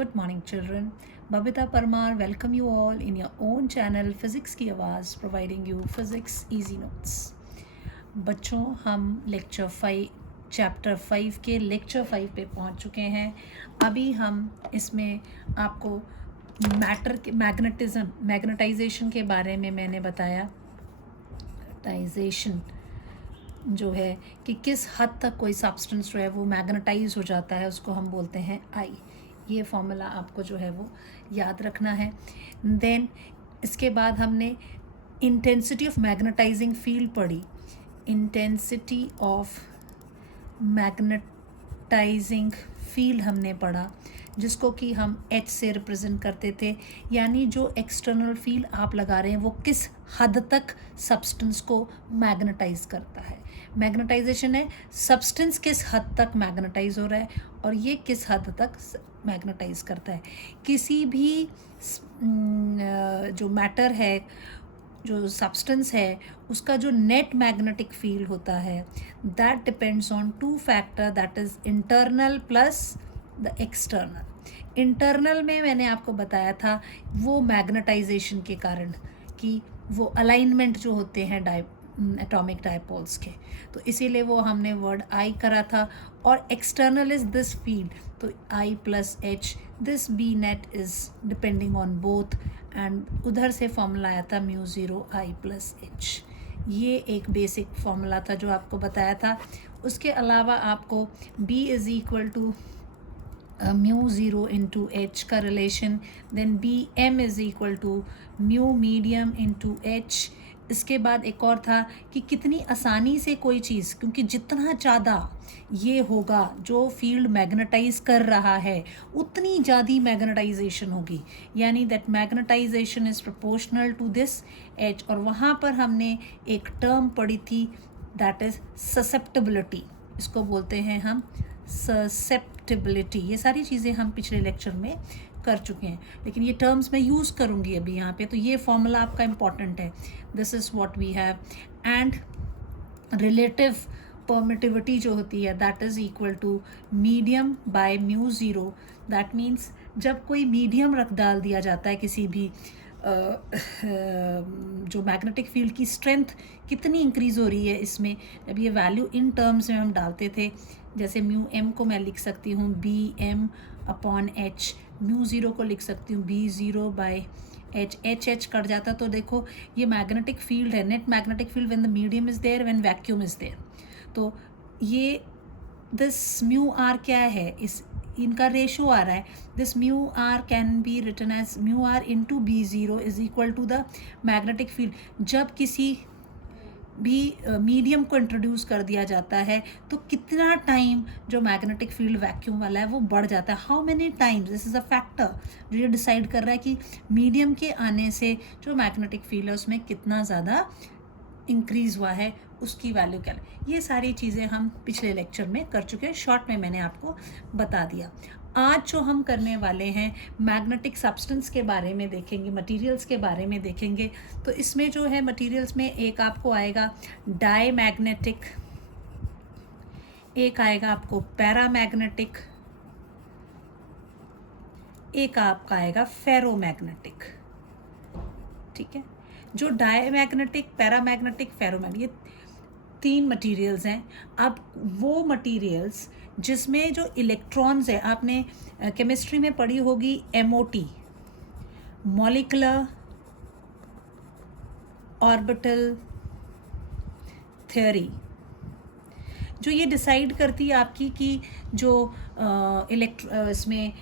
Good morning, children. Babita Parmar welcome you all in your own channel Physics की आवाज़, providing you physics easy notes. बच्चों, हम lecture 5 chapter 5 के lecture 5 पे पहुंच चुके हैं. अभी हम इसमें आपको मैटर के मैग्नेटाइजेशन के बारे में मैंने बताया. मैग्नेटाइजेशन जो है कि किस हद तक कोई सब्सटेंस जो है वो मैग्नेटाइज हो जाता है, उसको हम बोलते हैं आई. ये फॉर्मूला आपको जो है वो याद रखना है. देन इसके बाद हमने इंटेंसिटी ऑफ मैग्नेटाइजिंग फील्ड पढ़ी. इंटेंसिटी ऑफ मैग्नेटाइजिंग फील्ड हमने पढ़ा, जिसको कि हम H से रिप्रेजेंट करते थे, यानी जो एक्सटर्नल फील्ड आप लगा रहे हैं वो किस हद तक सब्सटेंस को मैग्नेटाइज करता है. मैग्नेटाइजेशन है सब्सटेंस किस हद तक मैग्नेटाइज हो रहा है और ये किस हद तक मैग्नेटाइज करता है. किसी भी जो मैटर है, जो सब्सटेंस है, उसका जो नेट मैग्नेटिक फील्ड होता है that depends on two factor, that is internal plus the external. Internal में मैंने आपको बताया था वो मैग्नेटाइजेशन के कारण कि वो अलाइनमेंट जो होते हैं एटॉमिक डायपोल्स के, तो इसीलिए वो हमने वर्ड आई करा था. और एक्सटर्नल इज दिस फील्ड, तो I plus H, this B net is depending on both, and उधर से फॉर्मूला आया था mu zero I plus H. ये एक बेसिक फॉर्मूला था जो आपको बताया था. उसके अलावा आपको B is equal to mu zero into H का relation, then B M is equal to mu medium into H. इसके बाद एक और था कि कितनी आसानी से कोई चीज़, क्योंकि जितना ज़्यादा ये होगा जो फील्ड मैग्नेटाइज कर रहा है उतनी ज़्यादा मैग्नेटाइजेशन होगी, यानी that magnetisation is proportional to this H. और वहाँ पर हमने एक टर्म पढ़ी थी दैट इज़ ससेप्टिबिलिटी. इसको बोलते हैं हम ससेप्टिबिलिटी. ये सारी चीज़ें हम पिछले लेक्चर में कर चुके हैं, लेकिन ये टर्म्स मैं यूज़ करूँगी अभी यहाँ पे. तो ये फॉर्मूला आपका इम्पॉर्टेंट है. This is what we have. And relative permittivity जो होती है that is equal to medium by mu zero. That means जब कोई मीडियम रख डाल दिया जाता है किसी भी जो मैग्नेटिक फील्ड की स्ट्रेंथ कितनी इंक्रीज़ हो रही है इसमें, जब ये वैल्यू इन टर्म्स में हम डालते थे, जैसे म्यू एम को मैं लिख सकती हूँ B M upon H, mu zero को लिख सकती हूँ B zero by H. H cut जाता, तो देखो ये मैग्नेटिक फील्ड है, net magnetic field when the medium is there, when vacuum is there. तो ये दिस म्यू आर क्या है, इस इनका रेशो आ रहा है. This mu R can be written as mu R into B zero is equal to the magnetic field. जब किसी भी मीडियम को इंट्रोड्यूस कर दिया जाता है तो कितना टाइम जो मैग्नेटिक फील्ड वैक्यूम वाला है वो बढ़ जाता है. How many times, this is a factor जो ये डिसाइड कर रहा है कि मीडियम के आने से जो मैग्नेटिक फील्ड है उसमें कितना ज़्यादा इंक्रीज़ हुआ है, उसकी वैल्यू क्या है. ये सारी चीज़ें हम पिछले लेक्चर में कर चुके हैं, शॉर्ट में मैंने आपको बता दिया. आज जो हम करने वाले हैं मैग्नेटिक सब्सटेंस के बारे में देखेंगे, मटेरियल्स के बारे में देखेंगे. तो इसमें जो है मटेरियल्स में एक आपको आएगा डायमैग्नेटिक, एक आएगा आपको पैरामैग्नेटिक, एक आपका आएगा फेरोमैग्नेटिक. ठीक है, जो डायमैग्नेटिक, पैरामैग्नेटिक, फेरोमैग्नेटिक, ये 3 मटेरियल्स हैं. अब वो मटेरियल्स जिसमें जो इलेक्ट्रॉन्स है, आपने केमिस्ट्री में पढ़ी होगी MOT, मॉलिक्यूलर ऑर्बिटल थ्योरी, जो ये डिसाइड करती है आपकी कि जो इसमें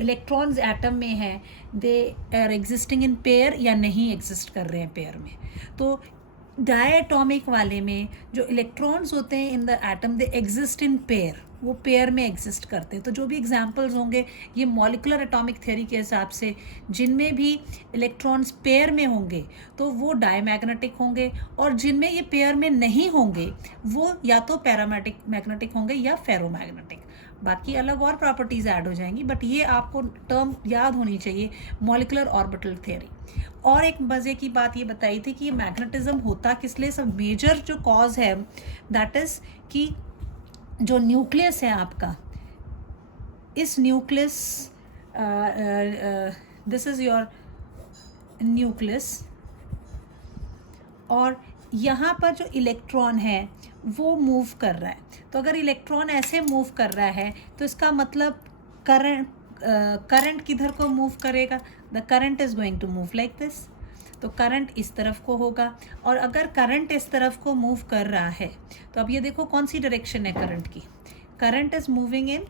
इलेक्ट्रॉन्स एटम में हैं they are existing in pair या नहीं एग्जिस्ट कर रहे हैं पेयर में. तो डायटॉमिक वाले में जो इलेक्ट्रॉन्स होते हैं in the atom they exist in pair, वो पेयर में एग्जिस्ट करते हैं. तो जो भी एग्जांपल्स होंगे ये मॉलिक्यूलर एटॉमिक थ्योरी के हिसाब से जिनमें भी इलेक्ट्रॉन्स पेयर में होंगे तो वो डायमैग्नेटिक होंगे, और जिनमें ये पेयर में नहीं होंगे वो या तो पैरामैग्नेटिक होंगे या फेरोमैग्नेटिक. बाकी अलग और प्रॉपर्टीज़ ऐड हो जाएंगी, बट ये आपको टर्म याद होनी चाहिए, मॉलिक्यूलर ऑर्बिटल थ्योरी. और एक मज़े की बात ये बताई थी कि ये मैग्नेटिज्म होता किस लिए, सब मेजर जो कॉज है दैट इज़ कि जो न्यूक्लियस है आपका, इस nucleus this is your nucleus, और यहाँ पर जो इलेक्ट्रॉन है वो मूव कर रहा है। तो अगर इलेक्ट्रॉन ऐसे मूव कर रहा है तो इसका मतलब करंट किधर को मूव करेगा? The current is going to move like this. तो करंट इस तरफ को होगा, और अगर करंट इस तरफ को मूव कर रहा है तो अब ये देखो कौन सी डायरेक्शन है करंट की। Current is moving in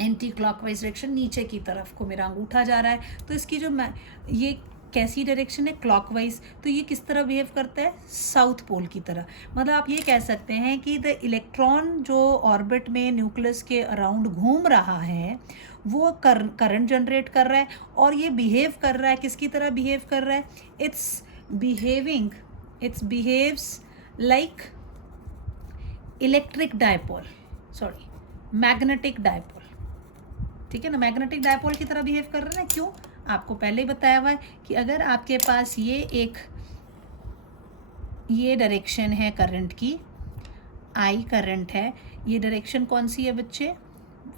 anti clockwise direction, नीचे की तरफ को मेरा अंगूठा जा रहा है। तो इसकी जो ये कैसी डायरेक्शन है? क्लॉकवाइज। तो ये किस तरह बिहेव करता है? साउथ पोल की तरह। मतलब आप ये कह सकते हैं कि द इलेक्ट्रॉन जो ऑर्बिट में न्यूक्लियस के अराउंड घूम रहा है वो करंट जनरेट कर रहा है, और ये बिहेव कर रहा है किसकी तरह बिहेव कर रहा है? It's behaves like electric dipole, sorry magnetic dipole. ठीक है ना, मैग्नेटिक डायपोल की तरह बिहेव कर रहे हैं। क्यों? आपको पहले ही बताया हुआ है कि अगर आपके पास ये डायरेक्शन है करंट की, आई करंट है, ये डायरेक्शन कौन सी है बच्चे?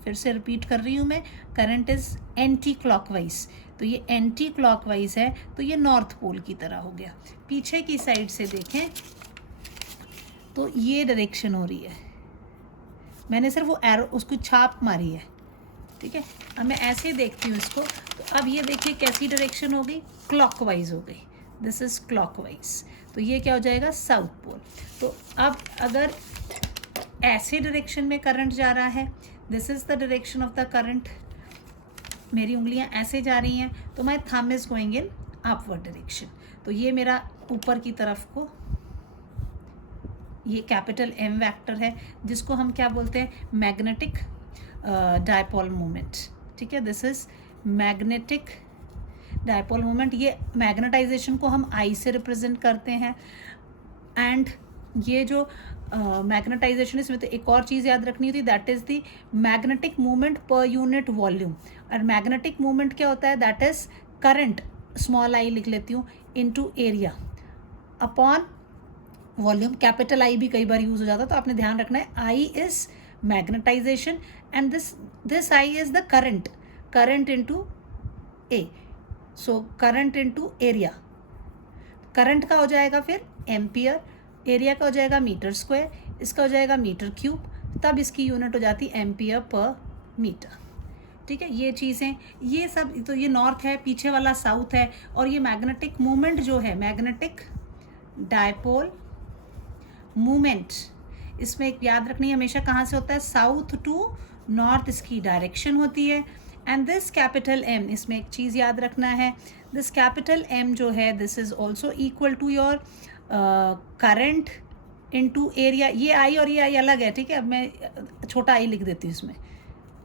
फिर से रिपीट कर रही हूँ मैं, करंट इज़ एंटी क्लॉकवाइज। तो ये एंटी क्लॉकवाइज है, तो ये नॉर्थ पोल की तरह हो गया। पीछे की साइड से देखें तो ये डायरेक्शन हो रही है, मैंने सिर्फ वो एरो उसको छाप मारी है। ठीक है, अब मैं ऐसे देखती हूँ इसको, तो अब ये देखिए कैसी डायरेक्शन हो गई? क्लॉकवाइज हो गई। This is clockwise. तो ये क्या हो जाएगा? South pole. तो अब अगर ऐसे डायरेक्शन में करंट जा रहा है, this is the direction of the current, मेरी उंगलियां ऐसे जा रही हैं, तो my thumb is going in upward direction. तो ये मेरा ऊपर की तरफ को, ये कैपिटल एम वेक्टर है जिसको हम क्या बोलते हैं? Magnetic dipole moment. ठीक है, this is magnetic dipole moment. ये मैग्नेटाइजेशन को हम आई से रिप्रेजेंट करते हैं। एंड ये जो मैग्नेटाइजेशन, इसमें तो एक और चीज़ याद रखनी होती है, that is the magnetic movement per unit volume. और मैग्नेटिक मूवमेंट क्या होता है? That is current, small I लिख लेती हूँ, into area upon volume. Capital I भी कई बार यूज हो जाता है, तो आपने ध्यान रखना है I is magnetisation and this I is the current into A. So current into area, current का हो जाएगा फिर एम्पियर, एरिया का हो जाएगा मीटर स्क्वायर, इसका हो जाएगा मीटर क्यूब, तब इसकी यूनिट हो जाती है एम्पियर पर मीटर। ठीक है, ये चीज़ें, ये सब, तो ये नॉर्थ है, पीछे वाला साउथ है, और ये मैग्नेटिक मूवमेंट जो है, मैग्नेटिक डायपोल मूवमेंट, इसमें एक याद रखनी है हमेशा कहाँ से होता है? साउथ टू नॉर्थ इसकी डायरेक्शन होती है। एंड दिस कैपिटल एम, इसमें एक चीज़ याद रखना है, दिस कैपिटल एम जो है, this is also equal to your current into area. ये आई और ये आई अलग है। ठीक है, अब मैं छोटा आई लिख देती हूँ इसमें,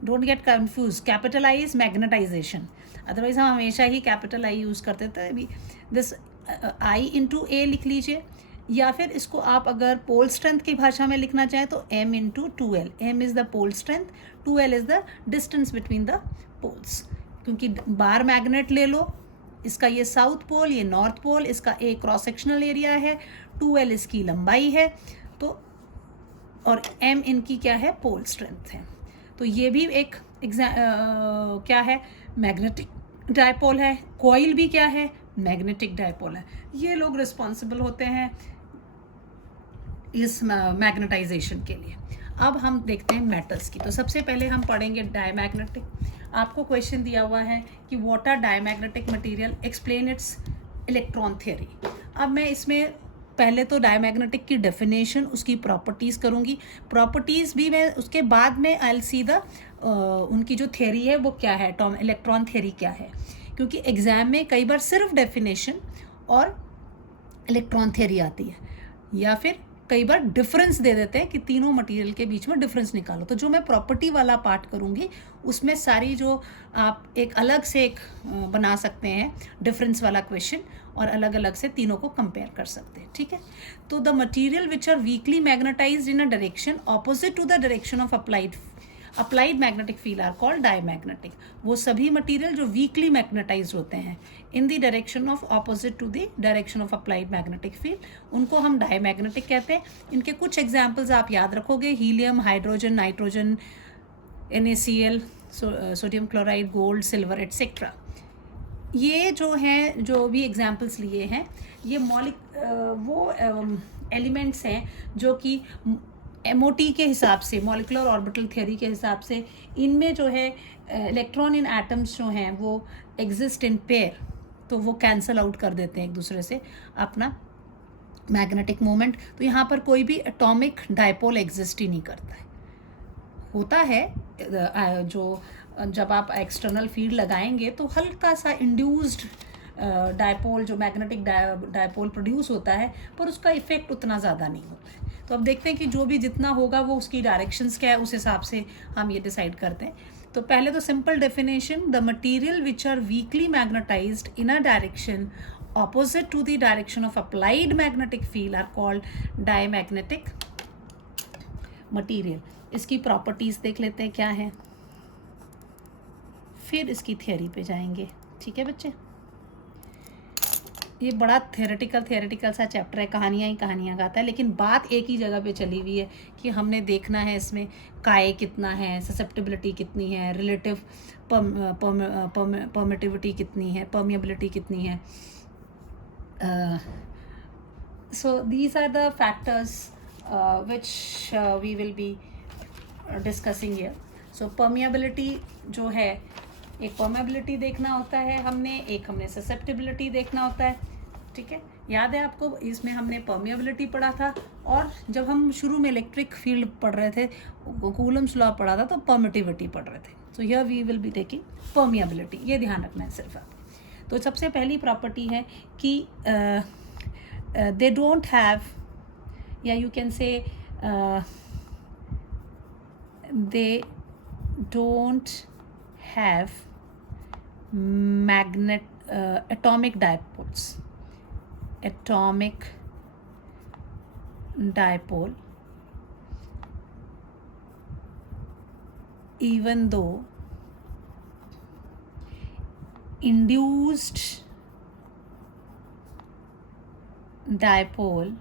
don't get confuse. Capital I is magnetisation, otherwise हम हमेशा ही कैपिटल आई यूज़ करते थे। अभी दिस आई इंटू ए लिख लीजिए, या फिर इसको आप अगर पोल स्ट्रेंथ की भाषा में लिखना चाहें तो m into 2l। m is the pole strength, 2l is the distance between the poles. क्योंकि बार मैग्नेट ले लो, इसका ये साउथ पोल, ये नॉर्थ पोल, इसका a क्रॉस सेक्शनल एरिया है, 2l इसकी लंबाई है, तो और m इनकी क्या है? पोल स्ट्रेंथ है। तो ये भी एक क्या है? मैग्नेटिक डायपोल है। कॉइल भी क्या है? मैग्नेटिक डायपोल है। ये लोग रिस्पॉन्सिबल होते हैं इस मैग्नेटाइजेशन के लिए। अब हम देखते हैं मेटल्स की। तो सबसे पहले हम पढ़ेंगे डायमैग्नेटिक। आपको क्वेश्चन दिया हुआ है कि what are diamagnetic material, explain its electron theory. अब मैं इसमें पहले तो डायमैग्नेटिक की डेफिनेशन, उसकी प्रॉपर्टीज़ करूँगी, प्रॉपर्टीज़ भी मैं उसके बाद में आई विल सी द उनकी जो थ्योरी है वो क्या है, इलेक्ट्रॉन थ्योरी क्या है। क्योंकि एग्ज़ाम में कई बार सिर्फ डेफिनेशन और इलेक्ट्रॉन थ्योरी आती है, या फिर कई बार डिफरेंस दे देते हैं कि तीनों मटेरियल के बीच में डिफरेंस निकालो। तो जो मैं प्रॉपर्टी वाला पार्ट करूँगी उसमें सारी जो आप एक अलग से एक बना सकते हैं डिफरेंस वाला क्वेश्चन, और अलग अलग से तीनों को कंपेयर कर सकते हैं। ठीक है, तो the material which are weakly magnetised in a direction opposite to the direction of applied magnetic field are called diamagnetic. वो सभी मटेरियल जो वीकली मैग्नेटाइज होते हैं in the direction of opposite to the direction of applied magnetic field, उनको हम diamagnetic कहते हैं। इनके कुछ एग्जांपल्स आप याद रखोगे, helium, hydrogen, nitrogen, NaCl, sodium chloride, gold, silver etcetera. ये जो हैं, जो भी एग्जाम्पल्स लिए हैं, ये वो एलिमेंट्स हैं जो कि MOT के हिसाब से, मॉलिकुलर ऑर्बिटल थ्योरी के हिसाब से, इनमें जो है इलेक्ट्रॉन इन एटम्स जो हैं वो एग्जिस्ट इन पेयर, तो वो कैंसल आउट कर देते हैं एक दूसरे से अपना मैग्नेटिक मोमेंट। तो यहाँ पर कोई भी एटॉमिक डायपोल एग्जिस्ट ही नहीं करता है। होता है जो जब आप एक्सटर्नल फील्ड लगाएंगे तो हल्का सा इंड्यूस्ड डायपोल, जो मैग्नेटिक डायपोल प्रोड्यूस होता है, पर उसका इफेक्ट उतना ज़्यादा नहीं होता है। तो अब देखते हैं कि जो भी जितना होगा वो उसकी डायरेक्शंस क्या है, उस हिसाब से हम ये डिसाइड करते हैं। तो पहले तो simple definition, the material which are weakly magnetised in a direction opposite to the direction of applied magnetic field are called diamagnetic material। इसकी प्रॉपर्टीज देख लेते हैं क्या है, फिर इसकी थियरी पे जाएंगे। ठीक है बच्चे, ये बड़ा थियोरेटिकल सा चैप्टर है, कहानियाँ ही कहानियाँ गाता है, लेकिन बात एक ही जगह पे चली हुई है कि हमने देखना है इसमें काय कितना है, ससेप्टिबिलिटी कितनी है, रिलेटिव परमिटिविटी कितनी है, परमिएबिलिटी कितनी है। So these are the factors which we will be discussing here। So permeability जो है, एक permeability देखना होता है हमने, एक हमने susceptibility देखना होता है। ठीक है, याद है आपको, इसमें हमने permeability पढ़ा था, और जब हम शुरू में इलेक्ट्रिक फील्ड पढ़ रहे थे, कूलम्स लॉ पढ़ा था, तो permittivity पढ़ रहे थे। So here we will be taking permeability, ये ध्यान रखना है सिर्फ आप। तो सबसे पहली प्रॉपर्टी है कि दे डोंट हैव, या you can say they don't have atomic dipoles, atomic dipole, even though induced dipole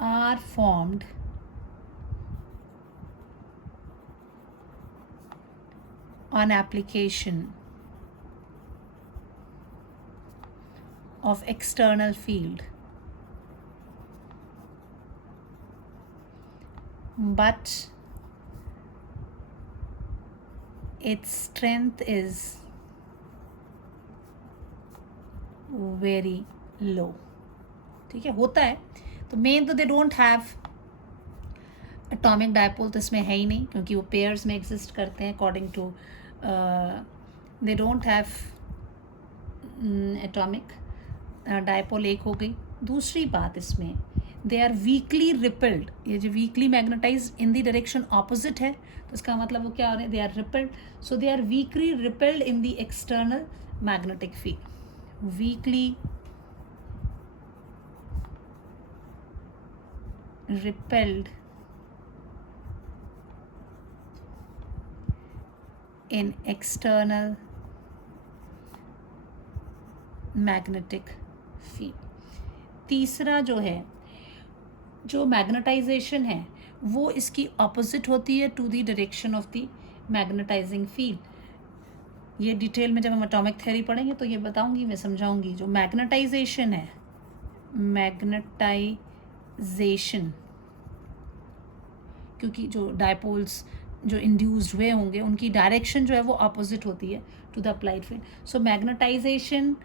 are formed on application of external field, but its strength is very low। ठीक है, होता है। तो मेन तो दे don't have atomic dipole, तो इसमें है ही नहीं, क्योंकि वो पेयर्स में एग्जिस्ट करते हैं according to, they don't have atomic dipole, एक हो गई। दूसरी बात इसमें, दे आर वीकली रिपेल्ड, ये जो weakly magnetise in the direction opposite है, तो इसका मतलब वो क्या हो रहे हैं, they are repelled. So they are weakly repelled in the external magnetic field, weakly repelled in external magnetic field। तीसरा जो है, जो मैग्नेटाइजेशन है, वो इसकी ऑपोजिट होती है to the direction of the magnetising field. ये डिटेल में जब हम एटॉमिक थ्योरी पढ़ेंगे तो ये बताऊंगी, मैं समझाऊंगी। जो मैग्नेटाइजेशन है, मैग्नेटाइजेशन, क्योंकि जो डायपोल्स जो इंड्यूस्ड हुए होंगे उनकी डायरेक्शन जो है वो ऑपोजिट होती है to the applied field. So magnetisation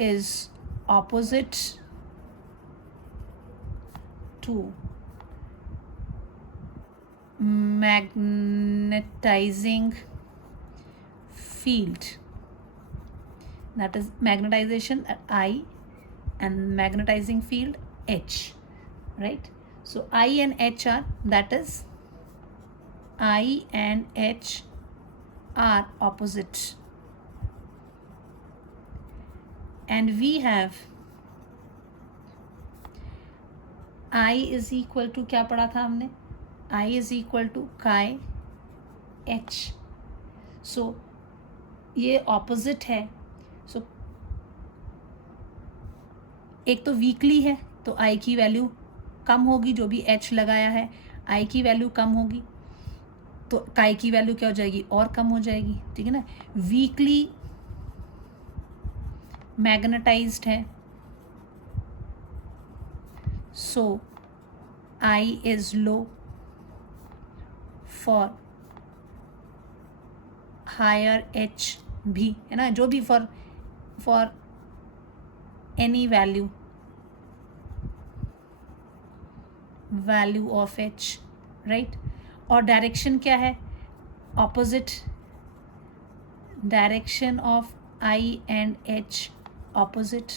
is opposite to magnetising field, that is magnetization at I and magnetizing field H, right? So I and H are, that is I and H are opposite, and we have I is equal to, क्या पढ़ा था हमने, I is equal to chi H। so ये opposite है। सो एक तो weekly है, तो आई की वैल्यू कम होगी, जो भी एच लगाया है आई की वैल्यू कम होगी तो काई की वैल्यू क्या हो जाएगी, और कम हो जाएगी, ठीक है ना। वीकली मैग्नेटाइज्ड है, so I is low for higher H भी, है ना, जो भी for any value of H, right. और डायरेक्शन क्या है, opposite, direction of I and H opposite,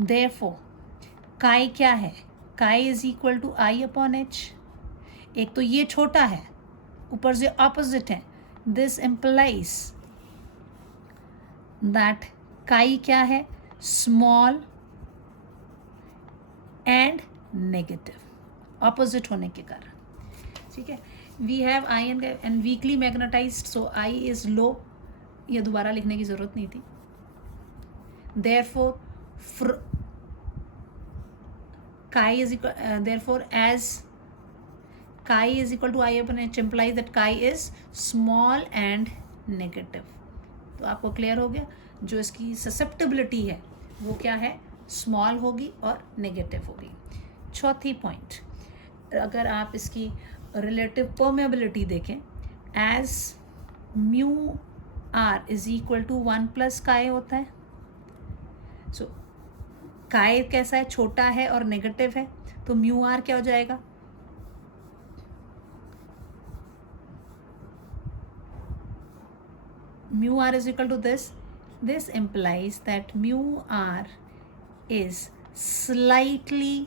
therefore chi क्या है, chi is equal to I upon H. एक तो ये छोटा है, ऊपर से ऑपोजिट है, दिस इम्प्लाइज दैट काई क्या है, स्मॉल एंड नेगेटिव, ऑपोजिट होने के कारण, ठीक है। We have I and weakly magnetised, so I is low, ये दोबारा लिखने की जरूरत नहीं थी। Therefore chi is equal therefore as chi is equal to I upon h implies that chi is small and negative। तो आपको क्लियर हो गया, जो इसकी ससेप्टेबिलिटी है वो क्या है, स्मॉल होगी और नेगेटिव होगी। चौथी पॉइंट, अगर आप इसकी रिलेटिव परमेबिलिटी देखें, as mu R is equal to 1 plus chi होता है। सो काई कैसा है, छोटा है और नेगेटिव है, तो म्यू आर क्या हो जाएगा, mu R is equal to this implies that mu R is slightly,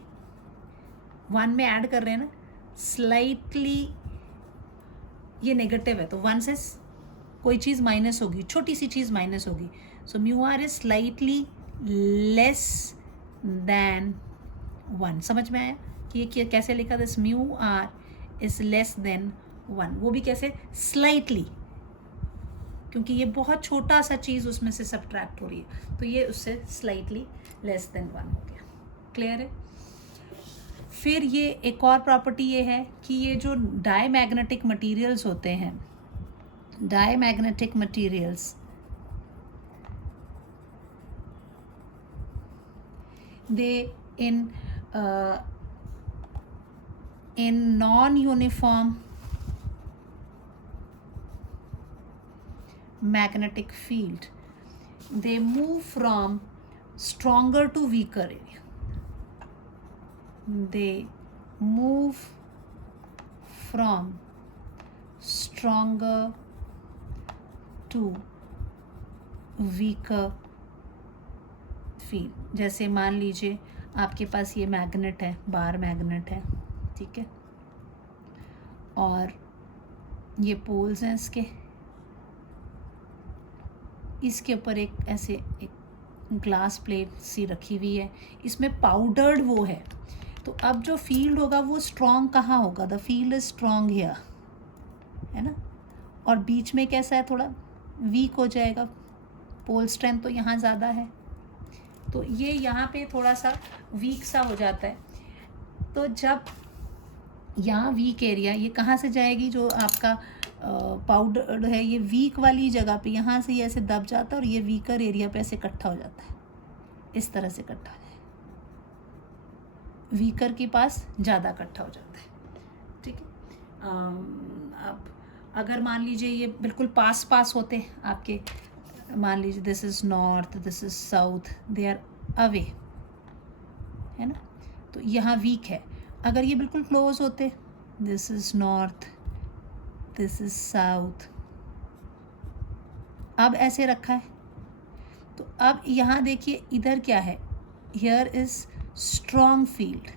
1 में ऐड कर रहे हैं ना, स्लाइटली ये नेगेटिव है तो 1 से कोई चीज़ माइनस होगी, छोटी सी चीज़ माइनस होगी, so mu R is slightly less than 1। समझ में आया कि ये कैसे लिखा, this mu R is less than 1, वो भी कैसे, स्लाइटली, क्योंकि ये बहुत छोटा सा चीज़ उसमें से सब्ट्रैक्ट हो रही है, तो ये उससे स्लाइटली लेस देन 1 हो गया। क्लियर है। फिर ये एक और प्रॉपर्टी ये है कि ये जो डायमैग्नेटिक मटेरियल्स होते हैं, diamagnetic materials, they in non-uniform magnetic field, they move from stronger to weaker area, they move from stronger to weaker field. जैसे मान लीजिए आपके पास ये मैग्नेट है, बार मैग्नेट है, ठीक है, और ये पोल्स हैं इसके ऊपर एक ऐसे एक ग्लास प्लेट सी रखी हुई है, इसमें पाउडर्ड वो है, तो अब जो फील्ड होगा वो स्ट्रॉन्ग कहाँ होगा, the field is strong here, है ना, और बीच में कैसा है, थोड़ा वीक हो जाएगा, पोल स्ट्रेंथ तो यहाँ ज़्यादा है, तो ये यहाँ पे थोड़ा सा वीक सा हो जाता है। तो जब यहाँ वीक एरिया, ये कहाँ से जाएगी, जो आपका पाउडर है ये वीक वाली जगह पे यहाँ से ये ऐसे दब जाता है और ये वीकर एरिया पे ऐसे इकट्ठा हो जाता है, इस तरह से इकट्ठा हो जाए, वीकर के पास ज़्यादा इकट्ठा हो जाता है, ठीक है। अब अगर मान लीजिए ये बिल्कुल पास होते आपके, मान लीजिए this is north, this is south, they are away, है ना, तो यहाँ वीक है। अगर ये बिल्कुल क्लोज होते, this is north, this is south, अब ऐसे रखा है, तो अब यहाँ देखिए इधर क्या है, हियर इज़ स्ट्रॉन्ग फील्ड,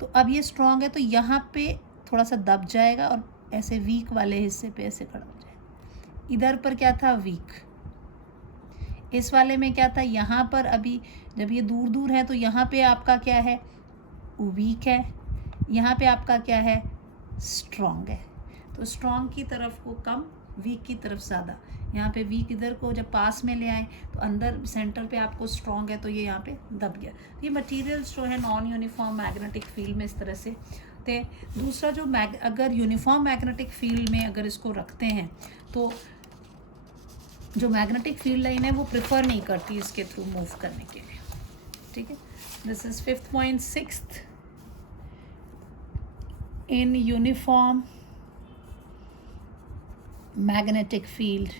तो अब ये स्ट्रॉन्ग है तो यहाँ पे थोड़ा सा दब जाएगा और ऐसे वीक वाले हिस्से पे ऐसे खड़ा हो जाएगा। इधर पर क्या था, वीक, इस वाले में क्या था, यहाँ पर अभी जब ये दूर दूर है तो यहाँ पे आपका क्या है, वीक है, यहाँ पे आपका क्या है, स्ट्रॉन्ग है, तो स्ट्रॉन्ग की तरफ को कम, वीक की तरफ ज़्यादा, यहाँ पे वीक इधर को जब पास में ले आए तो अंदर सेंटर पे आपको स्ट्रॉन्ग है तो ये यहाँ पे दब गया। ये मटेरियल्स जो है नॉन यूनिफॉर्म मैग्नेटिक फील्ड में इस तरह से थे। दूसरा जो अगर यूनिफॉर्म मैग्नेटिक फील्ड में अगर इसको रखते हैं तो जो मैग्नेटिक फील्ड लाइन है वो प्रेफर नहीं करती इसके थ्रू मूव करने के लिए, ठीक है। This is 5th point. 6th, in uniform magnetic field,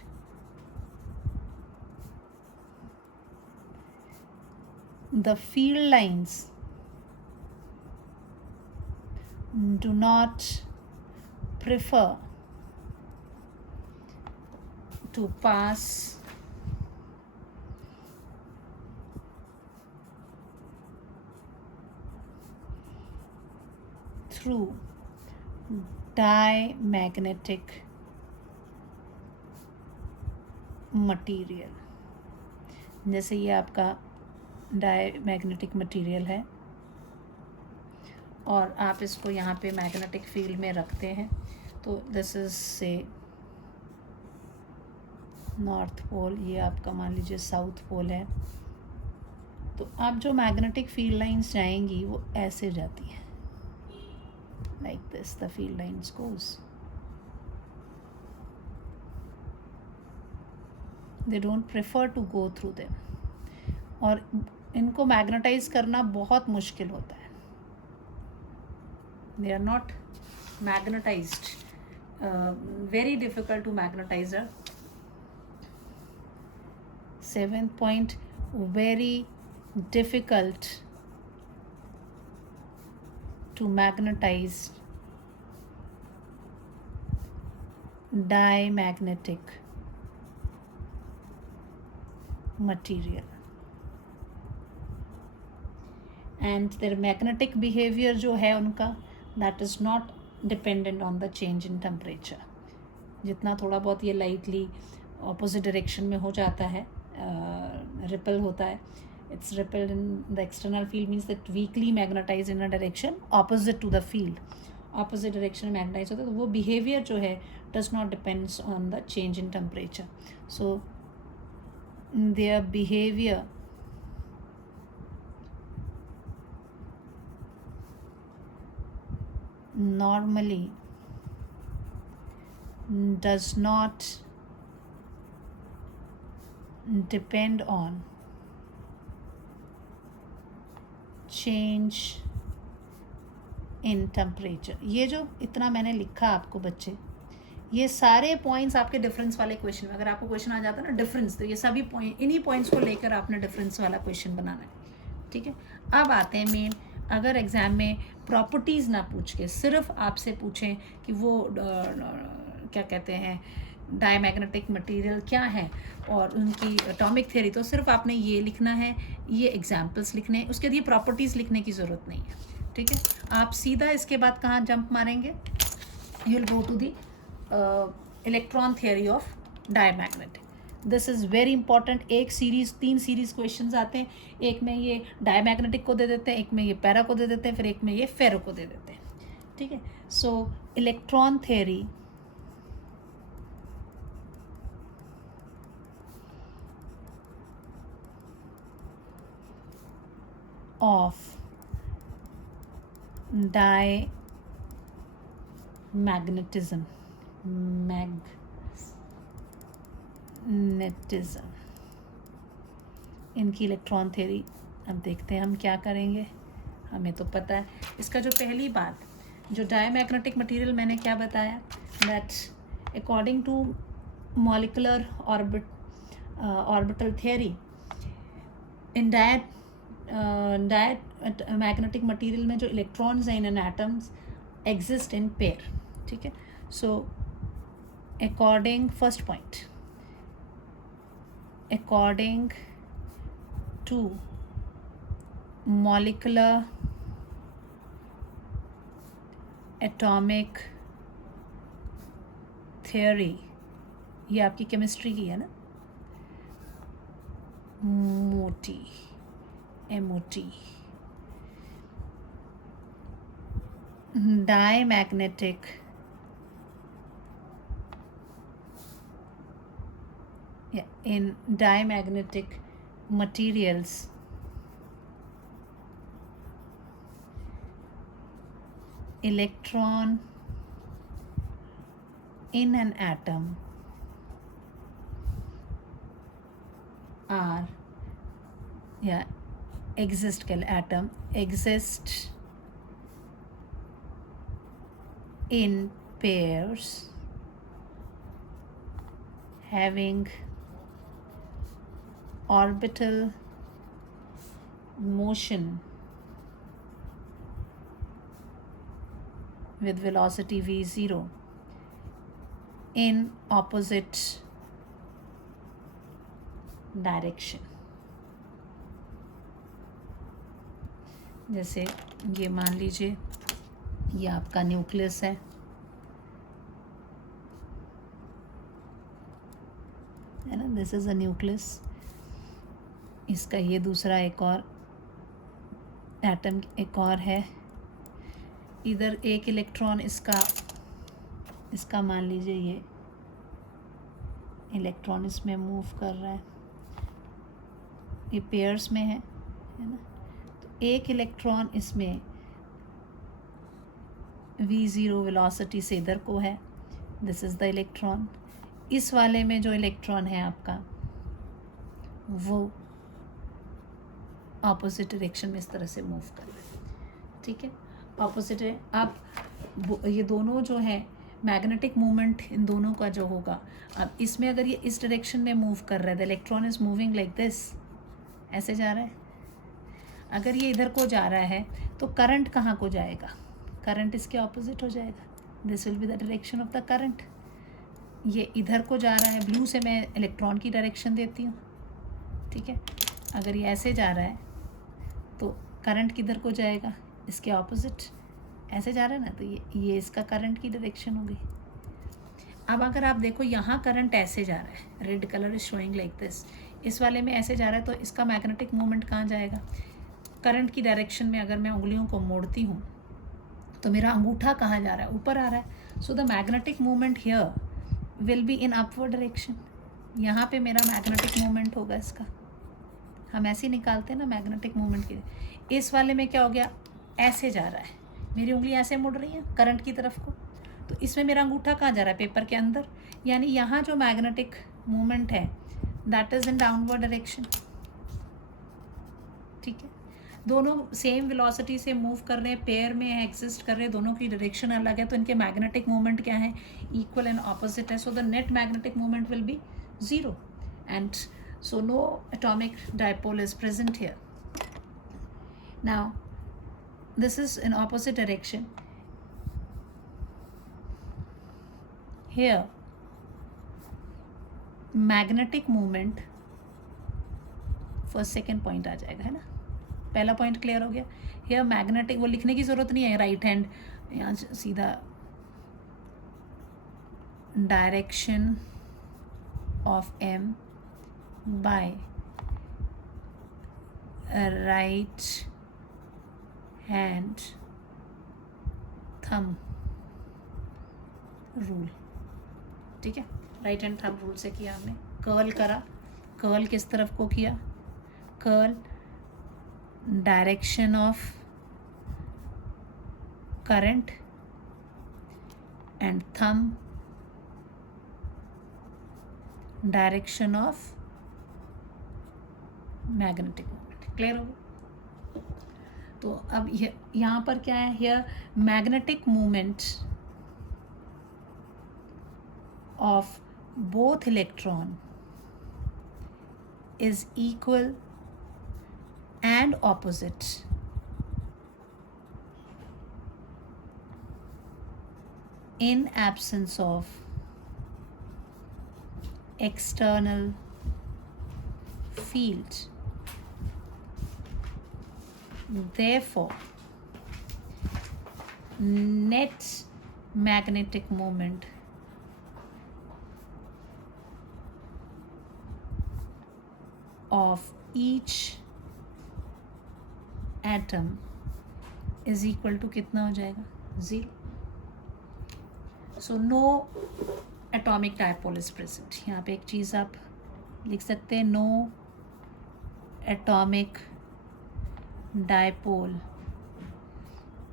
the field lines do not prefer to pass through diamagnetic material. जैसे ये आपका डायमैग्नेटिक मटीरियल है और आप इसको यहाँ पे मैग्नेटिक फील्ड में रखते हैं तो दिस इज से नॉर्थ पोल, ये आपका मान लीजिए साउथ पोल है, तो आप जो मैग्नेटिक फील्ड लाइंस जाएंगी वो ऐसे जाती हैं, like this the field lines goes, they don't prefer to go through them, और इनको मैग्नेटाइज करना बहुत मुश्किल होता है, they are not magnetized, very difficult to magnetize her। 7th point, very difficult to magnetize diamagnetic material, and their magnetic behavior जो है उनका that is not dependent on the change in temperature। जितना थोड़ा बहुत ये lightly opposite direction में हो जाता है, रिपल होता है, it's repelled in the external field means that weakly magnetized in a direction opposite to the field, opposite direction में magnetize होता है, तो वो behavior जो है does not depends on the change in temperature, so their behavior normally does not depend on change in temperature। ये जो इतना मैंने लिखा आपको बच्चे, ये सारे पॉइंट्स आपके डिफरेंस वाले क्वेश्चन में, अगर आपको क्वेश्चन आ जाता है ना डिफरेंस, तो ये सभी पॉइंट, इन्हीं पॉइंट्स को लेकर आपने डिफरेंस वाला क्वेश्चन बनाना है, ठीक है। अब आते हैं मेन, अगर एग्ज़ाम में प्रॉपर्टीज़ ना पूछ के सिर्फ आपसे पूछें कि वो क्या कहते हैं डायमैग्नेटिक मटेरियल क्या है और उनकी एटॉमिक थ्योरी, तो सिर्फ आपने ये लिखना है, ये एग्जांपल्स लिखने हैं, उसके लिए प्रॉपर्टीज़ लिखने की ज़रूरत नहीं है, ठीक है। आप सीधा इसके बाद कहाँ जंप मारेंगे, you will go to the electron theory of diamagnetic. This is very important. एक सीरीज़ 3 सीरीज़ क्वेश्चंस आते हैं, एक में ये डायमैग्नेटिक को दे देते हैं, एक में ये पैरा को दे देते हैं, फिर एक में ये फेरो को दे देते हैं, ठीक है। सो इलेक्ट्रॉन थ्योरी of diamagnetism, इनकी इलेक्ट्रॉन थ्योरी अब देखते हैं हम क्या करेंगे। हमें तो पता है इसका जो पहली बात, जो डायमैग्नेटिक मटेरियल मैंने क्या बताया, that according to molecular orbital theory, in magnetic material में जो इलेक्ट्रॉन्स हैं in an atoms exist in pair, ठीक है। So according, first point, according to molecular atomic theory, ये आपकी केमिस्ट्री की है ना, मोटी MOT, diamagnetic in diamagnetic materials, electron in an atom are exist atom exist in pairs having orbital motion with velocity v0 in opposite direction. जैसे ये मान लीजिए ये आपका न्यूक्लियस है ना, दिस इज अ न्यूक्लियस. इसका ये दूसरा एक और एटम एक और है. इधर एक इलेक्ट्रॉन इसका मान लीजिए ये इलेक्ट्रॉन इसमें मूव कर रहा है, ये पेयर्स में है ना. तो एक इलेक्ट्रॉन इसमें v0 वेलोसिटी से इधर को है, दिस इज़ द इलेक्ट्रॉन. इस वाले में जो इलेक्ट्रॉन है आपका वो ऑपोजिट डायरेक्शन में इस तरह से मूव कर रहा है. ठीक है, ऑपोजिट है. अब ये दोनों जो है मैग्नेटिक मूवमेंट इन दोनों का जो होगा, अब इसमें अगर ये इस डायरेक्शन में मूव कर रहा है, the electron is moving like this, ऐसे जा रहा है. अगर ये इधर को जा रहा है तो करंट कहाँ को जाएगा? करंट इसके ऑपोजिट हो जाएगा. This will be the direction of the current. ये इधर को जा रहा है, ब्लू से मैं इलेक्ट्रॉन की डायरेक्शन देती हूँ. ठीक है, अगर ये ऐसे जा रहा है तो करंट किधर को जाएगा? इसके ऑपोजिट. ऐसे जा रहा है ना, तो ये इसका करंट की डायरेक्शन होगी. अब अगर आप देखो यहाँ करंट ऐसे जा रहा है, red colour is showing like this. इस वाले में ऐसे जा रहा है तो इसका मैग्नेटिक मूवमेंट कहाँ जाएगा? करंट की डायरेक्शन में अगर मैं उंगलियों को मोड़ती हूँ तो मेरा अंगूठा कहाँ जा रहा है? ऊपर आ रहा है. So the magnetic movement here will be in upward direction. यहाँ पे मेरा मैग्नेटिक मूवमेंट होगा इसका. हम ऐसे ही निकालते हैं ना मैग्नेटिक मूवमेंट के. इस वाले में क्या हो गया? ऐसे जा रहा है, मेरी उंगली ऐसे मुड़ रही है करंट की तरफ को, तो इसमें मेरा अंगूठा कहाँ जा रहा है? पेपर के अंदर. यानी यहाँ जो मैग्नेटिक मूवमेंट है that is in downward direction. ठीक है, दोनों सेम वेलोसिटी से मूव कर रहे हैं, पेयर में एग्जिस्ट कर रहे हैं, दोनों की डायरेक्शन अलग है, तो इनके मैग्नेटिक मूवमेंट क्या है? इक्वल एंड ऑपोजिट है. So the net magnetic movement will be 0 and so no atomic dipole is present here. Now this is in opposite direction. Here magnetic moment, first second point आ जाएगा, है ना. पहला point clear हो गया. here magnetic, वो लिखने की ज़रूरत नहीं है, राइट हैंड यहाँ सीधा direction of m by a right hand thumb rule. ठीक है, राइट हैंड थंब रूल से किया हमने. कर्ल करा, कर्ल किस तरफ को किया? Curl direction of current and thumb direction of magnetic movement. Clear होगा? तो अब यहाँ पर क्या है? Here magnetic movement of both electron is equal and opposite in absence of external field. Therefore, net magnetic moment of each atom is equal to कितना हो जाएगा? 0. So no atomic dipole is present. यहाँ पे एक चीज़ आप लिख सकते हैं नो एटॉमिक डायपोल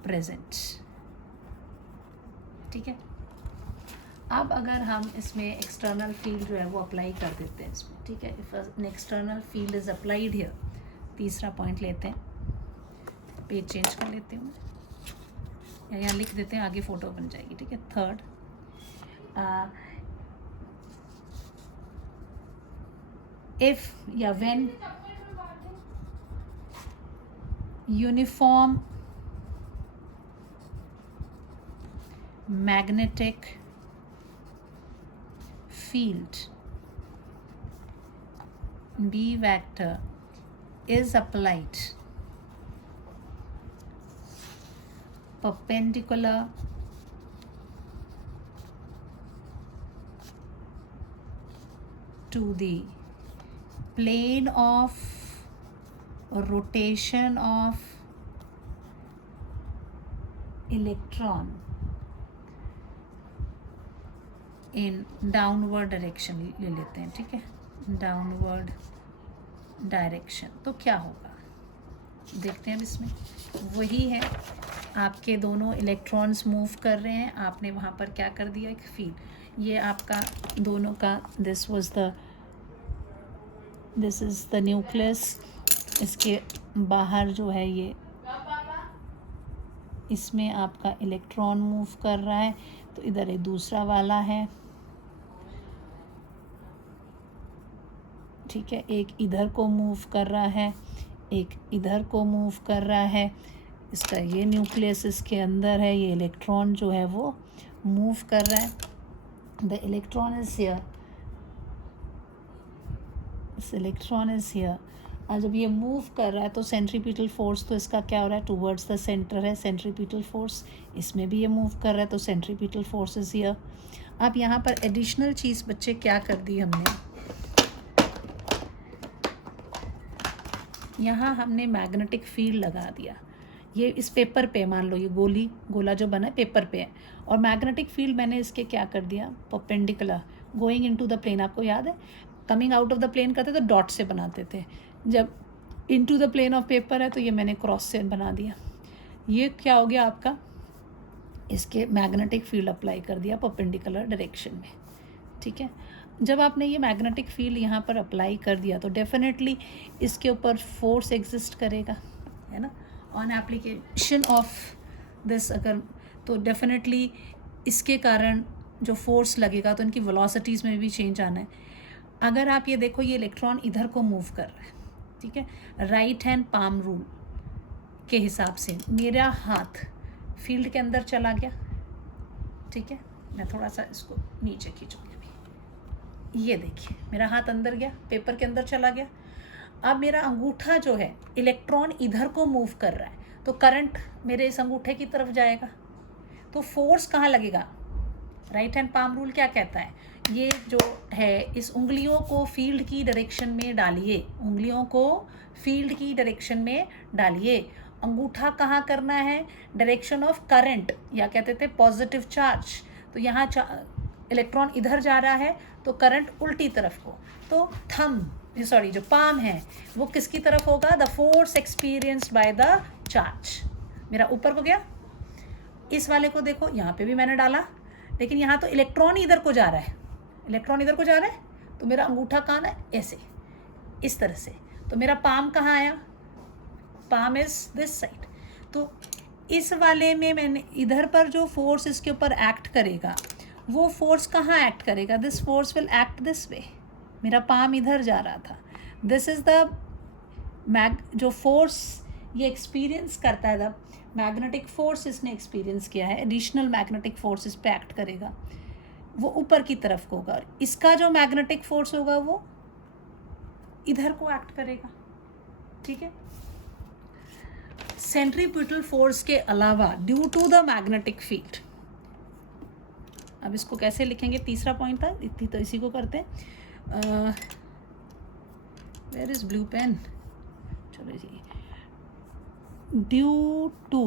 प्रेजेंट। ठीक है, अब अगर हम इसमें एक्सटर्नल फील्ड जो है वो अप्लाई कर देते हैं इसमें। ठीक है, if an external field is applied here, तीसरा पॉइंट लेते हैं, पेज चेंज कर लेते हूँ या यहाँ लिख देते हैं, आगे फोटो बन जाएगी। ठीक है, थर्ड, इफ या when uniform magnetic field B vector is applied perpendicular to the plane of rotation of electron in downward direction ले लेते हैं। ठीक है, डाउनवर्ड डायरेक्शन, तो क्या होगा देखते हैं। अब इसमें वही है, आपके दोनों इलेक्ट्रॉन्स मूव कर रहे हैं, आपने वहाँ पर क्या कर दिया, एक फील्ड। ये आपका दोनों का दिस इज़ द न्यूक्लियस, इसके बाहर जो है ये, इसमें आपका इलेक्ट्रॉन मूव कर रहा है, तो इधर एक दूसरा वाला है। ठीक है, एक इधर को मूव कर रहा है, एक इधर को मूव कर रहा है। इसका ये न्यूक्लियस इसके अंदर है, ये इलेक्ट्रॉन जो है वो मूव कर रहा है। The electron is here, this electron is here. और जब ये मूव कर रहा है तो सेंट्रीपिटल फोर्स तो इसका क्या हो रहा है, टूवर्ड्स द सेंटर है सेंट्रीपिटल फोर्स। इसमें भी ये मूव कर रहा है तो सेंट्रीपिटल फोर्स इज हियर। अब यहाँ पर एडिशनल चीज़ बच्चे क्या कर दी हमने, यहाँ हमने मैग्नेटिक फील्ड लगा दिया। ये इस पेपर पे, मान लो ये गोला जो बना है पेपर पे है, और मैग्नेटिक फील्ड मैंने इसके क्या कर दिया, perpendicular going into the plane. आपको याद है coming out of the plane करते तो डॉट से बनाते थे, जब into the plane of paper है तो ये मैंने क्रॉस से बना दिया। ये क्या हो गया आपका, इसके मैग्नेटिक फील्ड अप्लाई कर दिया परपेंडिकुलर डायरेक्शन में। ठीक है, जब आपने ये मैग्नेटिक फील्ड यहाँ पर अप्लाई कर दिया तो डेफिनेटली इसके ऊपर फोर्स एग्जिस्ट करेगा, है ना। ऑन एप्लीकेशन ऑफ दिस अगर, तो डेफिनेटली इसके कारण जो फोर्स लगेगा तो इनकी वेलोसिटीज़ में भी चेंज आना है। अगर आप ये देखो, ये इलेक्ट्रॉन इधर को मूव कर रहा है। ठीक है, राइट हैंड पाम रूल के हिसाब से मेरा हाथ फील्ड के अंदर चला गया। ठीक है, मैं थोड़ा सा इसको नीचे खींचूंगी अभी, ये देखिए मेरा हाथ अंदर गया, पेपर के अंदर चला गया। अब मेरा अंगूठा जो है, इलेक्ट्रॉन इधर को मूव कर रहा है तो करंट मेरे इस अंगूठे की तरफ जाएगा, तो फोर्स कहाँ लगेगा। राइट हैंड पाम रूल क्या कहता है, ये जो है इस उंगलियों को फील्ड की डायरेक्शन में डालिए, उंगलियों को फील्ड की डायरेक्शन में डालिए। अंगूठा कहाँ करना है, डायरेक्शन ऑफ करंट, या कहते थे पॉजिटिव चार्ज। तो यहाँ इलेक्ट्रॉन इधर जा रहा है तो करंट उल्टी तरफ को, तो जो पाम है वो किसकी तरफ होगा, the force experienced by the charge. मेरा ऊपर को गया, इस वाले को देखो यहाँ पे भी मैंने डाला, लेकिन यहाँ तो इलेक्ट्रॉन इधर को जा रहा है, इलेक्ट्रॉन इधर को जा रहा है, तो मेरा अंगूठा कहाँ है, ऐसे इस तरह से, तो मेरा पाम कहाँ आया, पाम इज दिस साइड। तो इस वाले में मैंने इधर पर जो फोर्स इसके ऊपर एक्ट करेगा, वो फोर्स कहाँ एक्ट करेगा, this force will act this way. मेरा पाम इधर जा रहा था, दिस इज द जो फोर्स ये एक्सपीरियंस करता है, द मैग्नेटिक फोर्स इसने एक्सपीरियंस किया है, एडिशनल मैग्नेटिक फोर्स इस पे एक्ट करेगा, वो ऊपर की तरफ को होगा। और इसका जो मैग्नेटिक फोर्स होगा वो इधर को एक्ट करेगा। ठीक है, सेंट्रीपिटल फोर्स के अलावा due to the magnetic field, अब इसको कैसे लिखेंगे, तीसरा पॉइंट था, इतनी तो इसी को करते हैं। वेयर इज ब्लू पेन, चलो जी, due to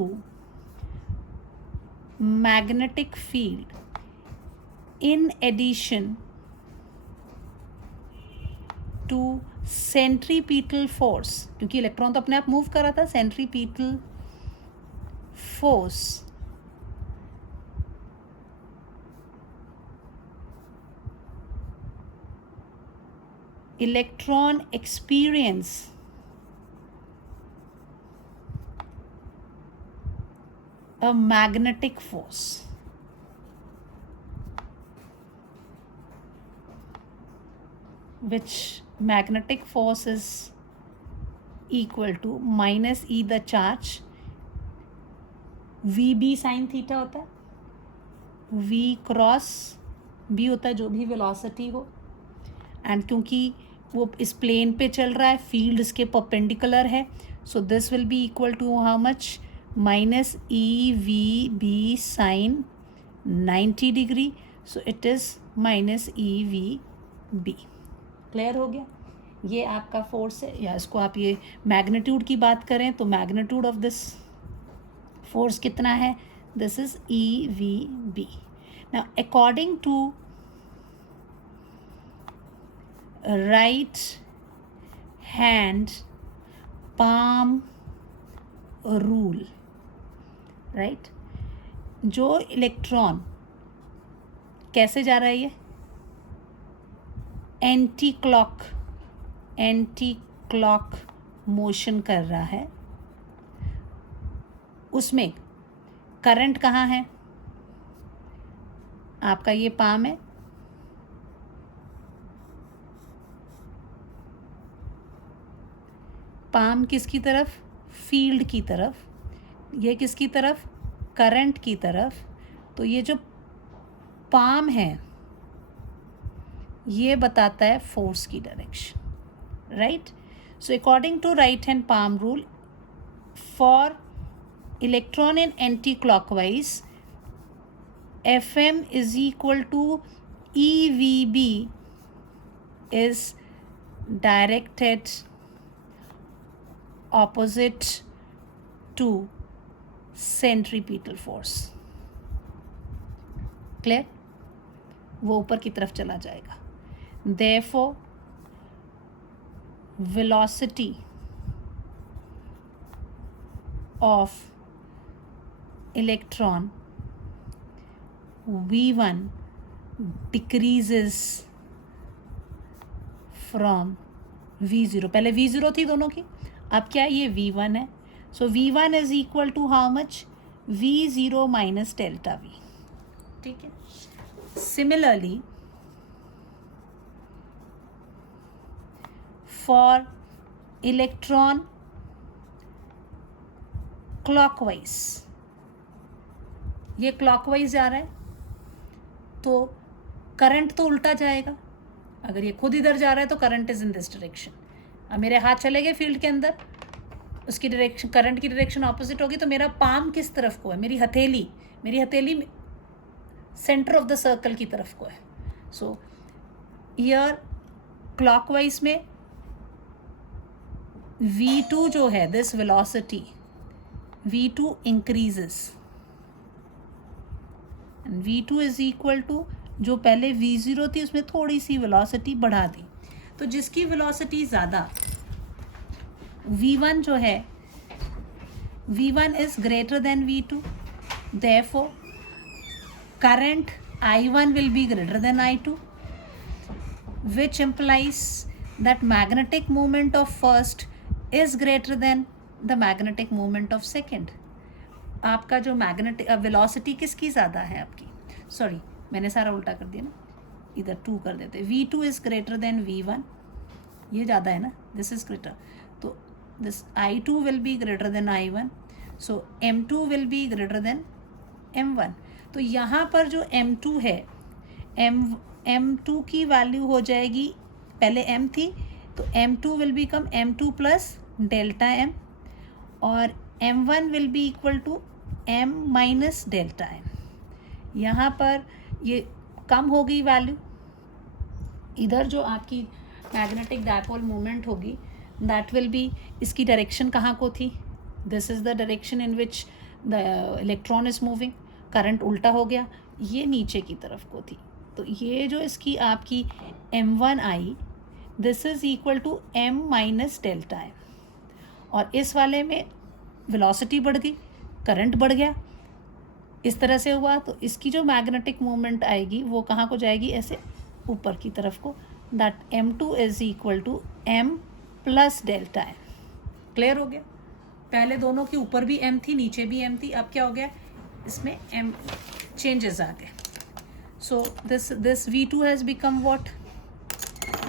magnetic field in addition to centripetal force, क्योंकि इलेक्ट्रॉन तो अपने आप मूव कर रहा था, centripetal force electron experience a magnetic force. Which magnetic force is equal to minus E the charge, VB sin theta होता है, V cross B होता है जो भी वेलोसिटी हो, एंड क्योंकि वो इस प्लेन पे चल रहा है, फील्ड इसके परपेंडिकुलर है, so this will be equal to how much, minus E V B sine 90 degree, so it is minus E V B. Clear हो गया? ये आपका फोर्स है, या इसको आप ये मैग्नीट्यूड की बात करें तो मैग्नीट्यूड ऑफ दिस फोर्स कितना है, this is E V B. Now according to right hand palm rule, right, जो इलेक्ट्रॉन कैसे जा रहा है, ये एंटी क्लॉक मोशन कर रहा है, उसमें करंट कहाँ है, आपका ये पाम है, पाम किसकी तरफ, फील्ड की तरफ, ये किसकी तरफ, करंट की तरफ। तो ये जो पाम है ये बताता है फोर्स की direction, right. So according to right hand palm rule, for electron in anti clockwise, FM is equal to EVB is directed opposite to centripetal force. Clear? वो ऊपर की तरफ चला जाएगा। Therefore, velocity of electron V1 decreases from V0। पहले V0 थी दोनों की, अब क्या ये V1 है। So V1 is equal to how much, V0 minus delta V। ठीक है। सिमिलरली फॉर इलेक्ट्रॉन क्लॉकवाइज, ये क्लॉकवाइज जा रहा है तो करंट तो उल्टा जाएगा। अगर ये खुद इधर जा रहा है तो current is in this direction. अब मेरे हाथ चले गए फील्ड के अंदर, उसकी डायरेक्शन, करंट की डायरेक्शन ऑपोजिट होगी, तो मेरा पाम किस तरफ को है, मेरी हथेली सेंटर ऑफ द सर्कल की तरफ को है। सो हियर क्लॉकवाइज में V2 जो है, this velocity V2 increases, and V2 is equal to, जो पहले V0 थी उसमें थोड़ी सी वेलोसिटी बढ़ा दी, तो जिसकी वेलोसिटी ज़्यादा, V1 जो है, V1 is greater than V2, therefore current I1 will be greater than I2, which implies that magnetic moment of first is greater than the magnetic moment of second। आपका जो magnetic velocity किसकी ज़्यादा है आपकी, sorry मैंने सारा उल्टा कर दिया ना, इधर 2 कर देते, V2 is greater than V1, ये ज़्यादा है ना, दिस इज़ ग्रेटर, तो this I2 will be greater than I1, so M2 will be greater than M1। तो यहाँ पर जो M2 है, M2 की वैल्यू हो जाएगी, पहले M थी तो M2 will become M2 plus delta M, और M1 will be equal to M minus delta M। यहाँ पर ये कम हो गई वैल्यू, इधर जो आपकी मैग्नेटिक डायपोल मोमेंट होगी दैट विल बी, इसकी डायरेक्शन कहाँ को थी, this is the direction in which the electron is moving, current उल्टा हो गया, ये नीचे की तरफ को थी, तो ये जो इसकी आपकी M1 आई, this is equal to m minus delta m, और इस वाले में वेलोसिटी बढ़ गई, करंट बढ़ गया, इस तरह से हुआ, तो इसकी जो मैग्नेटिक मोमेंट आएगी वो कहाँ को जाएगी, ऐसे ऊपर की तरफ को, that m2 is equal to m plus delta m। Clear हो गया? पहले दोनों के ऊपर भी m थी, नीचे भी m थी, अब क्या हो गया, इसमें m चेंजेस आ गए। So this v2 has become what,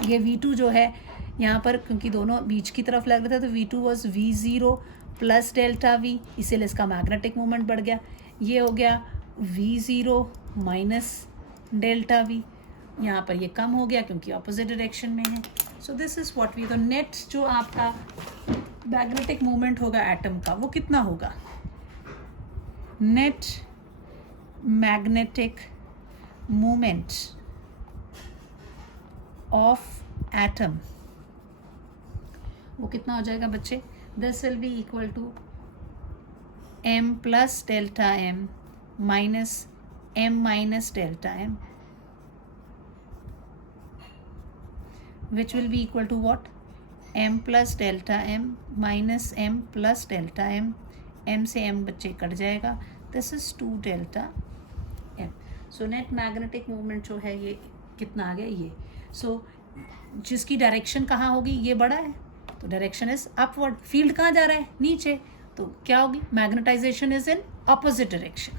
ये v2 जो है यहाँ पर, क्योंकि दोनों बीच की तरफ लग रहे थे, तो v2 was v0 plus delta v, इसीलिए इसका मैग्नेटिक मोमेंट बढ़ गया। ये हो गया v0 माइनस डेल्टा v, यहाँ पर ये कम हो गया क्योंकि ऑपोजिट डायरेक्शन में है। So this is what we, तो नेट जो आपका मैग्नेटिक मोमेंट होगा एटम का, वो कितना होगा, net magnetic moment of atom, वो कितना हो जाएगा बच्चे, this will be equal to m plus delta m minus m minus delta m, which will be equal to what, m plus delta m minus m plus delta m, m से m बच्चे cut जाएगा, this is 2 delta m। so net magnetic moment जो है ये कितना आ गया, ये so जिसकी डायरेक्शन कहाँ होगी, ये बड़ा है, तो डायरेक्शन इज अपवर्ड, फील्ड कहाँ जा रहा है, नीचे, तो क्या होगी, magnetization is in opposite direction,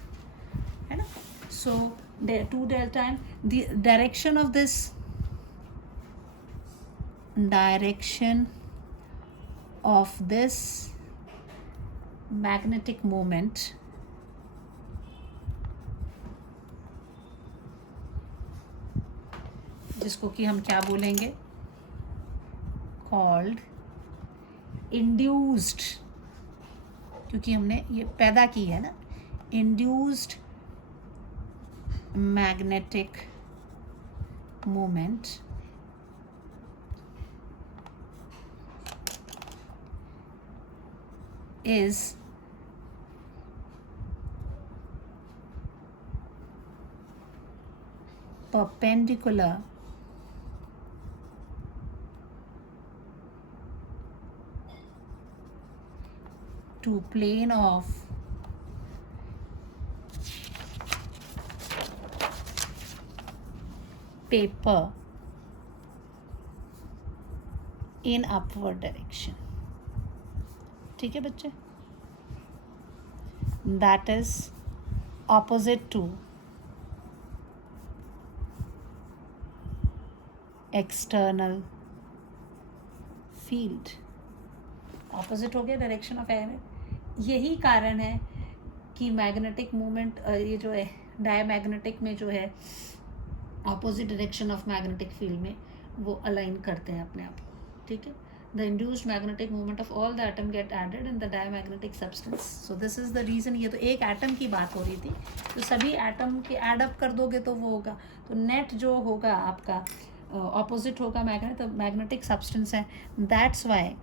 है ना। सो 2 delta m, the direction of this, direction of this magnetic moment जिसको कि हम क्या बोलेंगे, called induced, क्योंकि हमने ये पैदा की है ना, induced magnetic moment is perpendicular to plane of paper in upward direction। ठीक है बच्चे, that is opposite to external field, opposite हो गया डायरेक्शन ऑफ एयर। यही कारण है कि मैग्नेटिक मोमेंट, ये जो है डायमैग्नेटिक में जो है opposite direction of magnetic field में वो अलाइन करते हैं अपने आप को, ठीक है। The induced magnetic moment of all the atom get added in the diamagnetic substance. So this is the reason, ये तो एक एटम की बात हो रही थी, तो सभी एटम के एड अप कर दोगे तो वो होगा, तो नेट जो होगा आपका ऑपोजिट होगा मैग्नेट, तो मैग्नेटिक सब्सटेंस है, that's why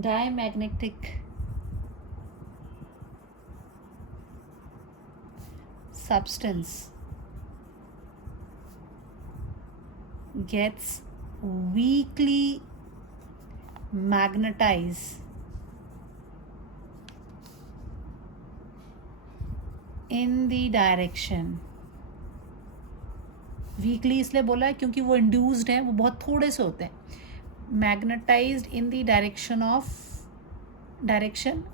diamagnetic substance gets weakly magnetized in the direction, weekly इसलिए बोला है क्योंकि वो इंड्यूस्ड हैं, वो बहुत थोड़े से होते हैं, magnetised in the direction of direction,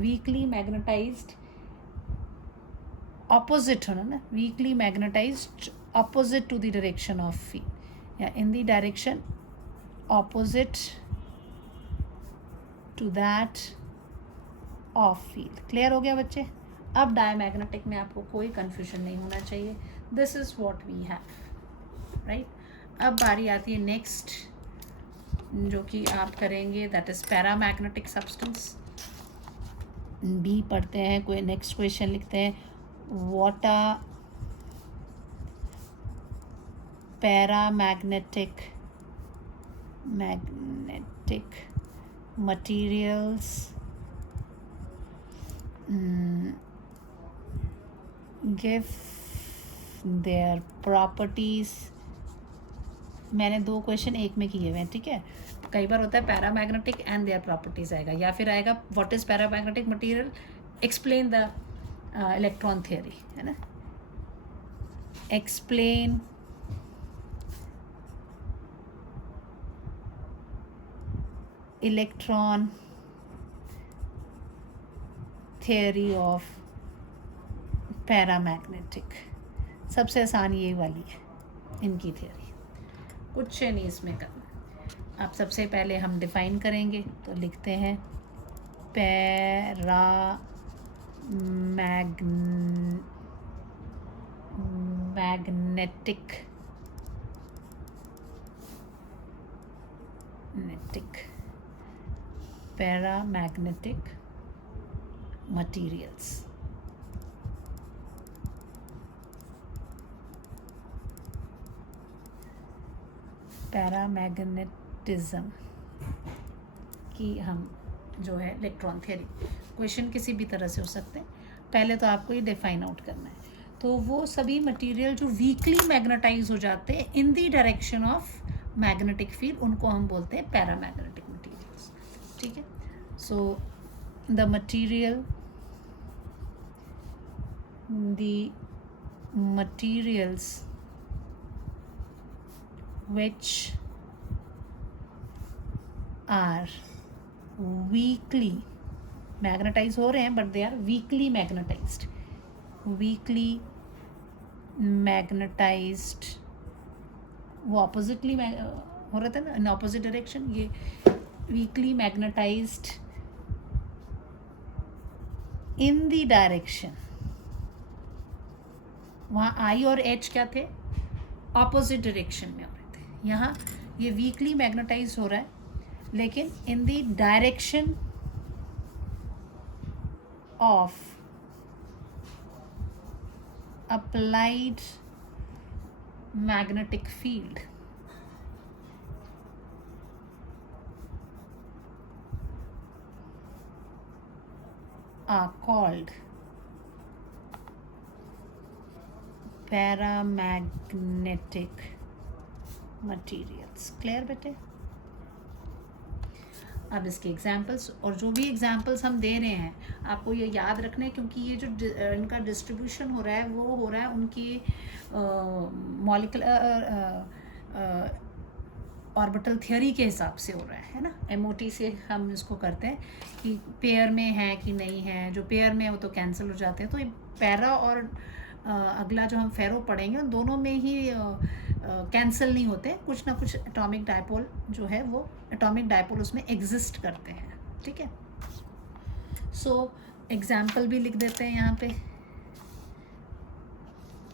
weekly magnetised opposite होना ना, weakly magnetised opposite to the direction of field, या in the direction opposite to that of field। Clear हो गया बच्चे? अब डायमैग्नेटिक में आपको कोई कंफ्यूजन नहीं होना चाहिए, this is what we have, right. अब बारी आती है नेक्स्ट जो कि आप करेंगे, दैट इज पैरामैग्नेटिक सब्सटेंस। बी पढ़ते हैं, कोई नेक्स्ट क्वेश्चन लिखते हैं, what are paramagnetic materials give their properties. मैंने 2 क्वेश्चन एक में किए हुए हैं, ठीक है। कई बार होता है पैरामैग्नेटिक एंड देयर प्रॉपर्टीज़ आएगा, या फिर आएगा what is paramagnetic material, explain the electron theory, है ना। Explain electron theory of paramagnetic. सबसे आसान ये वाली है इनकी थियोरी, कुछ नहीं इसमें करना। अब सबसे पहले हम डिफाइन करेंगे, तो लिखते हैं पैरामैग्नेटिक materials। पैरामैग्नेटिज्म की हम जो है इलेक्ट्रॉन थियरी, क्वेश्चन किसी भी तरह से हो सकते हैं। पहले तो आपको ये डिफाइन आउट करना है। तो वो सभी मटेरियल जो वीकली मैग्नेटाइज हो जाते हैं in the direction of magnetic field, उनको हम बोलते हैं पैरामैग्नेटिक मटेरियल्स, ठीक है। So the materials which are weakly magnetized हो रहे हैं, but they are weakly magnetized वो ऑपोजिटली हो रहा था ना, इन ऑपोजिट डायरेक्शन। ये weekly magnetised in the direction, वहाँ आई और एच क्या थे, ऑपोजिट डायरेक्शन में हो रहे थे। यहाँ ये वीकली मैग्नेटाइज हो रहा है, लेकिन इन the direction of applied magnetic field are called paramagnetic materials. Clear बेटे। अब इसके एग्जाम्पल्स, और जो भी एग्जाम्पल्स हम दे रहे हैं आपको ये याद रखने, क्योंकि ये जो इनका डिस्ट्रीब्यूशन हो रहा है वो हो रहा है उनकी मॉलिक्यूलर ऑर्बिटल थियोरी के हिसाब से हो रहा है ना। एमओटी से हम इसको करते हैं कि पेयर में है कि नहीं है, जो पेयर में है वो तो कैंसिल हो जाते हैं। तो ये पैरा और अगला जो हम फेरो पढ़ेंगे उन दोनों में ही कैंसिल नहीं होते, कुछ ना कुछ एटॉमिक डायपोल जो है वो एटॉमिक डायपोल उसमें एग्जिस्ट करते हैं, ठीक है। सो एग्जाम्पल भी लिख देते हैं यहाँ पे।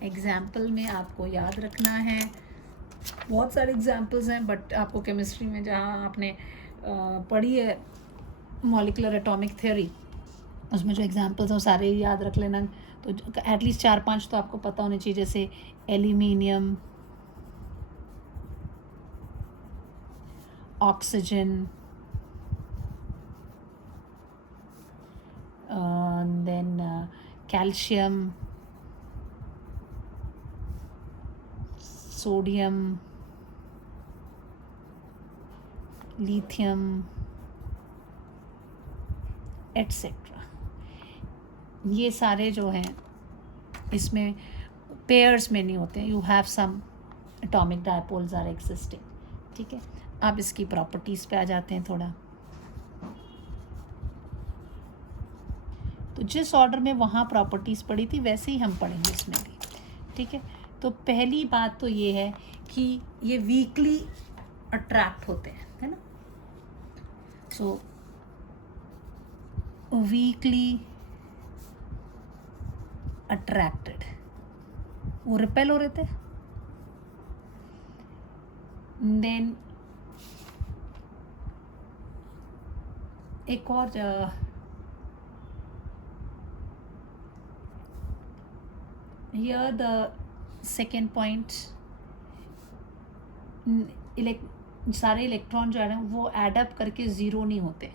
एग्जाम्पल में आपको याद रखना है, बहुत सारे एग्जाम्पल्स हैं, बट आपको केमिस्ट्री में जहाँ आपने पढ़ी है मॉलिक्यूलर एटॉमिक थ्योरी, उसमें जो एग्जाम्पल्स हैं वो सारे याद रख लेना। तो एटलीस्ट 4-5 तो आपको पता होने चाहिए, जैसे aluminium, oxygen, then calcium, sodium, lithium etcetera. ये सारे जो हैं इसमें पेयर्स में नहीं होते, you have some atomic dipoles are existing, ठीक है। अब इसकी प्रॉपर्टीज़ पे आ जाते हैं थोड़ा। तो जिस ऑर्डर में वहाँ प्रॉपर्टीज़ पढ़ी थी वैसे ही हम पढ़ेंगे इसमें भी, ठीक है। तो पहली बात तो ये है कि ये वीकली अट्रैक्ट होते हैं, है ना। सो वीकली अट्रैक्टेड, वो रिपेल हो रहे थे। देन एक और here the second point, सारे इलेक्ट्रॉन जो है ना वो एडअप करके ज़ीरो नहीं होते।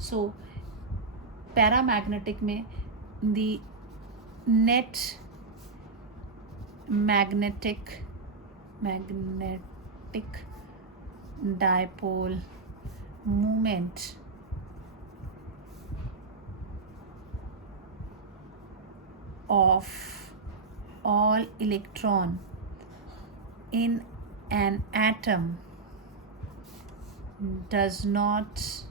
सो पैरामैग्नेटिक में the net magnetic dipole moment of all electron in an atom does not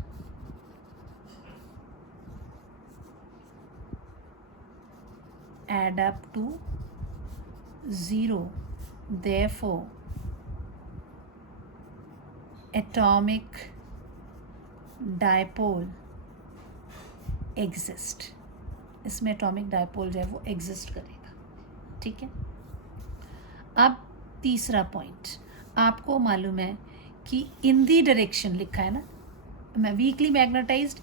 add up to 0. Therefore, atomic dipole exist. इसमें atomic dipole जो है वो exist करेगा. ठीक है. अब तीसरा पॉइंट, आपको मालूम है कि इन दी डायरेक्शन लिखा है ना, मैं weakly magnetised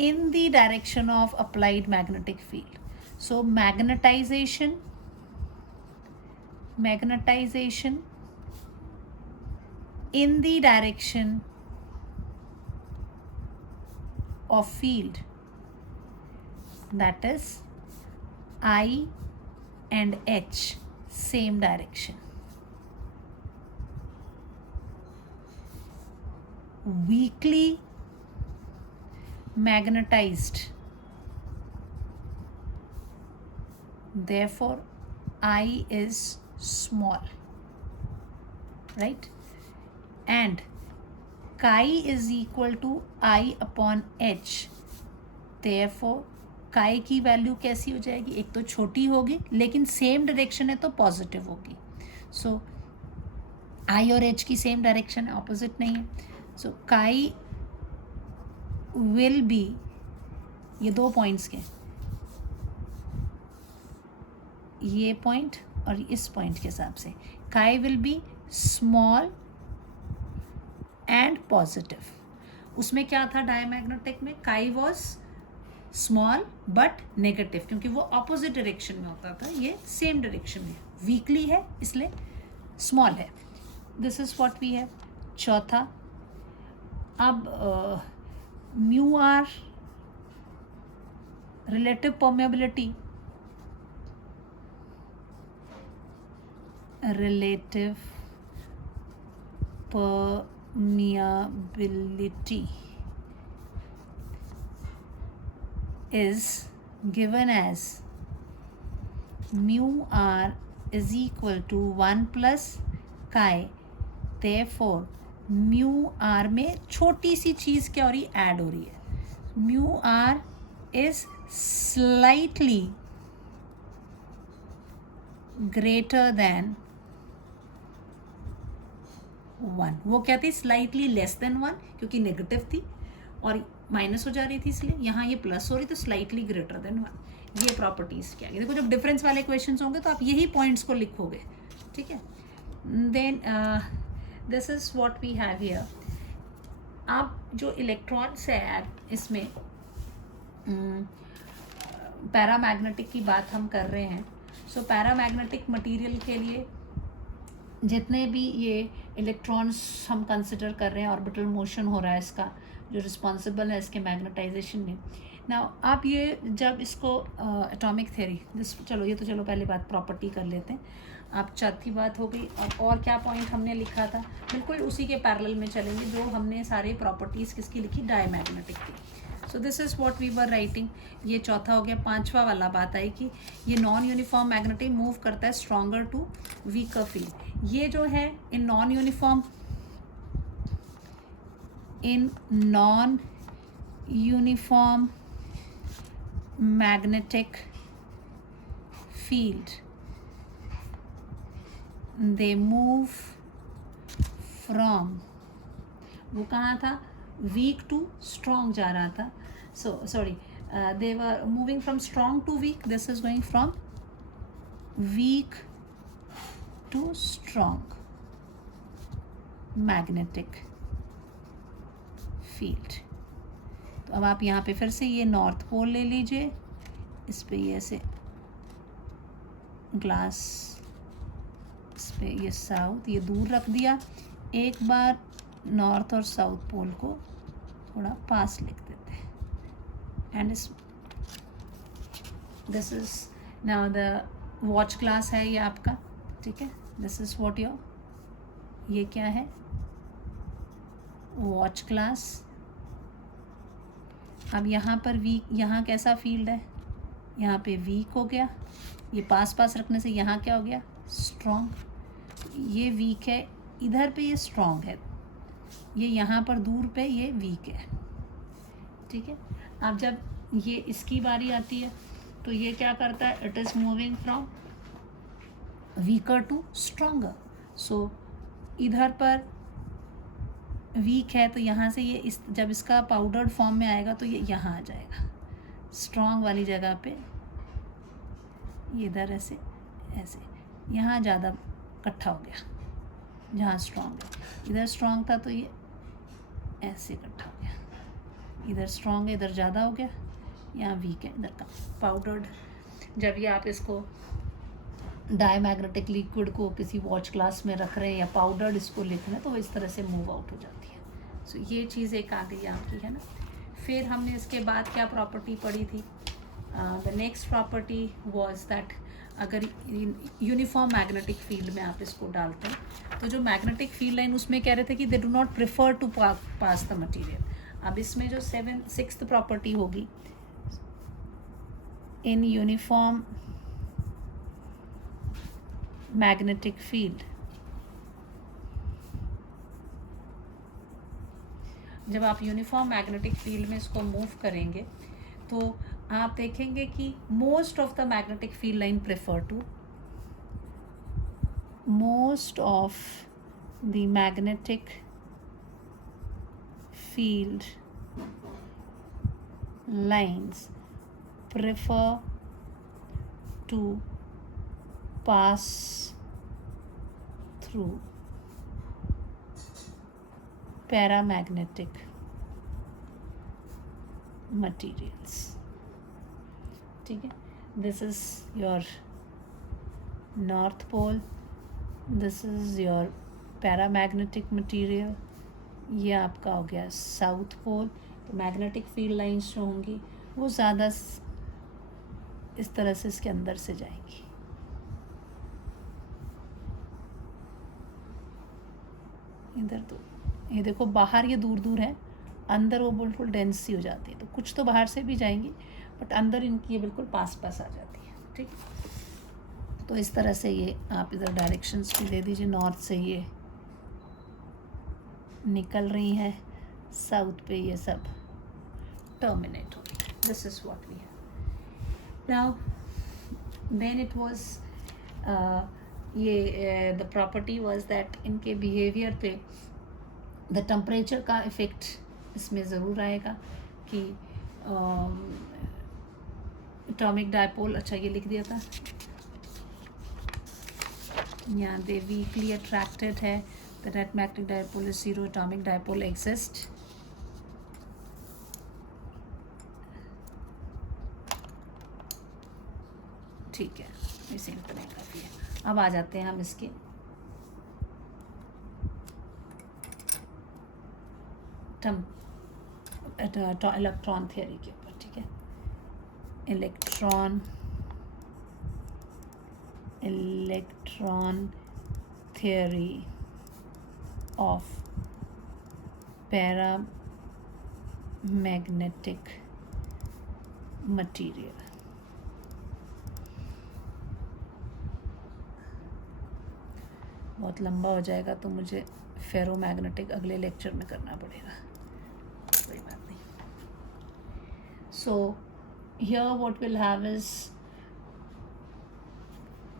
in the direction of applied magnetic field. So magnetisation in the direction of field, that is I and H, same direction. Weakly magnetized, therefore I is small, right? And chi is equal to I upon H, therefore chi की value कैसी हो जाएगी, एक तो छोटी होगी लेकिन same direction है तो पॉजिटिव होगी. सो I और H की सेम डायरेक्शन है, ऑपोजिट नहीं है. सो chi विल बी, ये दो पॉइंट्स के, ये पॉइंट और इस पॉइंट के हिसाब से chi will be small and positive. उसमें क्या था डायमैग्नेटिक में, chi was small but negative, क्योंकि वो ऑपोजिट डायरेक्शन में होता था, ये सेम डायरेक्शन में. वीकली है इसलिए स्मॉल है. This is what we have. चौथा, अब mu r relative permeability, relative permeability is given as mu r is equal to 1 plus chi. Therefore mu r में छोटी सी चीज़ क्या हो रही है, ऐड हो रही है. mu r is slightly greater than 1. वो क्या थी, स्लाइटली लेस देन 1, क्योंकि नेगेटिव थी और माइनस हो जा रही थी, इसलिए यहाँ ये प्लस हो रही, तो स्लाइटली ग्रेटर देन 1. ये प्रॉपर्टीज़ क्या है, देखो जब डिफरेंस वाले क्वेश्चंस होंगे तो आप यही पॉइंट्स को लिखोगे. ठीक है. Then this is what we have here. आप जो इलेक्ट्रॉन्स है इसमें पैरामैग्नेटिक की बात हम कर रहे हैं. सो पैरामैग्नेटिक मटेरियल के लिए जितने भी ये इलेक्ट्रॉन्स हम कंसिडर कर रहे हैं, ऑर्बिटल मोशन हो रहा है इसका, जो रिस्पॉन्सिबल है इसके मैग्नेटाइजेशन में. नाउ आप ये जब इसको एटॉमिक थ्योरी, चलो ये तो चलो पहले बात प्रॉपर्टी कर लेते हैं. आप चौथी बात हो गई. और क्या पॉइंट हमने लिखा था, बिल्कुल उसी के पैरेलल में चलेंगे जो हमने सारे प्रॉपर्टीज़ किसकी लिखी, डायमैग्नेटिक की. So this is what we were writing. ये चौथा हो गया. पांचवा वाला बात आई कि ये नॉन यूनिफॉर्म मैग्नेटिक मूव करता है स्ट्रॉन्गर टू वीकर फील्ड. ये जो है in non uniform magnetic field, they move from, वो कहाँ था, वीक टू स्ट्रॉन्ग जा रहा था. So sorry, they were moving from strong to weak. This is going from weak to strong magnetic field. तो अब आप यहाँ पे फिर से ये नॉर्थ पोल ले लीजिए, इस पे ये ऐसे ग्लास, इस पे ये साउथ, ये दूर रख दिया. एक बार नॉर्थ और साउथ पोल को थोड़ा पास लिख देते हैं. And this is now the watch glass है ये आपका. ठीक है, दिस इज व्हाट योर, ये क्या है, वॉच क्लास। अब यहाँ पर वीक, यहाँ कैसा फील्ड है, यहाँ पे वीक हो गया, ये पास पास रखने से यहाँ क्या हो गया, स्ट्रॉन्ग। ये वीक है, इधर पे ये स्ट्रॉन्ग है, ये यहाँ पर दूर पे ये वीक है, ठीक है। अब जब ये इसकी बारी आती है तो ये क्या करता है, it is moving from weaker to stronger. So इधर पर वीक है तो यहाँ से ये इस, जब इसका पाउडर्ड फॉर्म में आएगा तो ये यहाँ आ जाएगा स्ट्रॉन्ग वाली जगह पे, ये इधर ऐसे ऐसे, यहाँ ज़्यादा इकट्ठा हो गया, जहाँ स्ट्रॉन्ग है, इधर स्ट्रॉन्ग था तो ये ऐसे इकट्ठा हो गया, इधर स्ट्रॉन्ग है इधर ज़्यादा हो गया, यहाँ वीक है इधर का पाउडर्ड। जब ये आप इसको डायमैग्नेटिक लिक्विड को किसी वॉच क्लास में रख रहे हैं या पाउडर्ड इसको लिख रहे हैं तो वो इस तरह से मूव आउट हो जाती है। सो ये चीज़ एक आ गई आपकी, है ना। फिर हमने इसके बाद क्या प्रॉपर्टी पढ़ी थी, the next property was that अगर यूनिफॉर्म मैग्नेटिक फील्ड में आप इसको डालते हैं तो जो मैग्नेटिक फील्ड लाइन उसमें कह रहे थे कि they do not prefer to pass the material. अब इसमें जो सिक्स्थ प्रॉपर्टी होगी, इन यूनिफॉर्म मैग्नेटिक फील्ड, जब आप यूनिफॉर्म मैग्नेटिक फील्ड में इसको मूव करेंगे तो आप देखेंगे कि most of the magnetic field line prefer to, most of the magnetic field lines prefer to pass through paramagnetic materials, ठीक है। This is your north pole, this is your paramagnetic material, ये आपका हो गया साउथ पोल। तो magnetic field lines जो होंगी वो ज़्यादा इस तरह से इसके अंदर से जाएंगी, इधर तो ये देखो बाहर ये दूर दूर है, अंदर वो बिल्कुल डेंस सी हो जाती है, तो कुछ तो बाहर से भी जाएंगी बट अंदर इनकी ये बिल्कुल पास पास आ जाती है, ठीक। तो इस तरह से ये आप इधर डायरेक्शंस भी दे दीजिए, नॉर्थ से ये निकल रही हैं, साउथ पे ये सब टर्मिनेट हो गई। This is what we have now. Then it was ये द प्रॉपर्टी वाज दैट इनके बिहेवियर पे द टेम्परेचर का इफ़ेक्ट इसमें ज़रूर आएगा कि एटॉमिक डायपोल, अच्छा ये लिख दिया था यहाँ, दे वीकली अट्रैक्टेड है, the net magnetic dipole is zero, atomic dipole exist. ठीक है, इसी तरह काफ़ी है। अब आ जाते हैं हम इसके इलेक्ट्रॉन थियोरी के ऊपर, ठीक है। Electron theory of paramagnetic material. बहुत लंबा हो जाएगा तो मुझे फेरोमैग्नेटिक अगले लेक्चर में करना पड़ेगा, कोई बात नहीं। So here what will have is,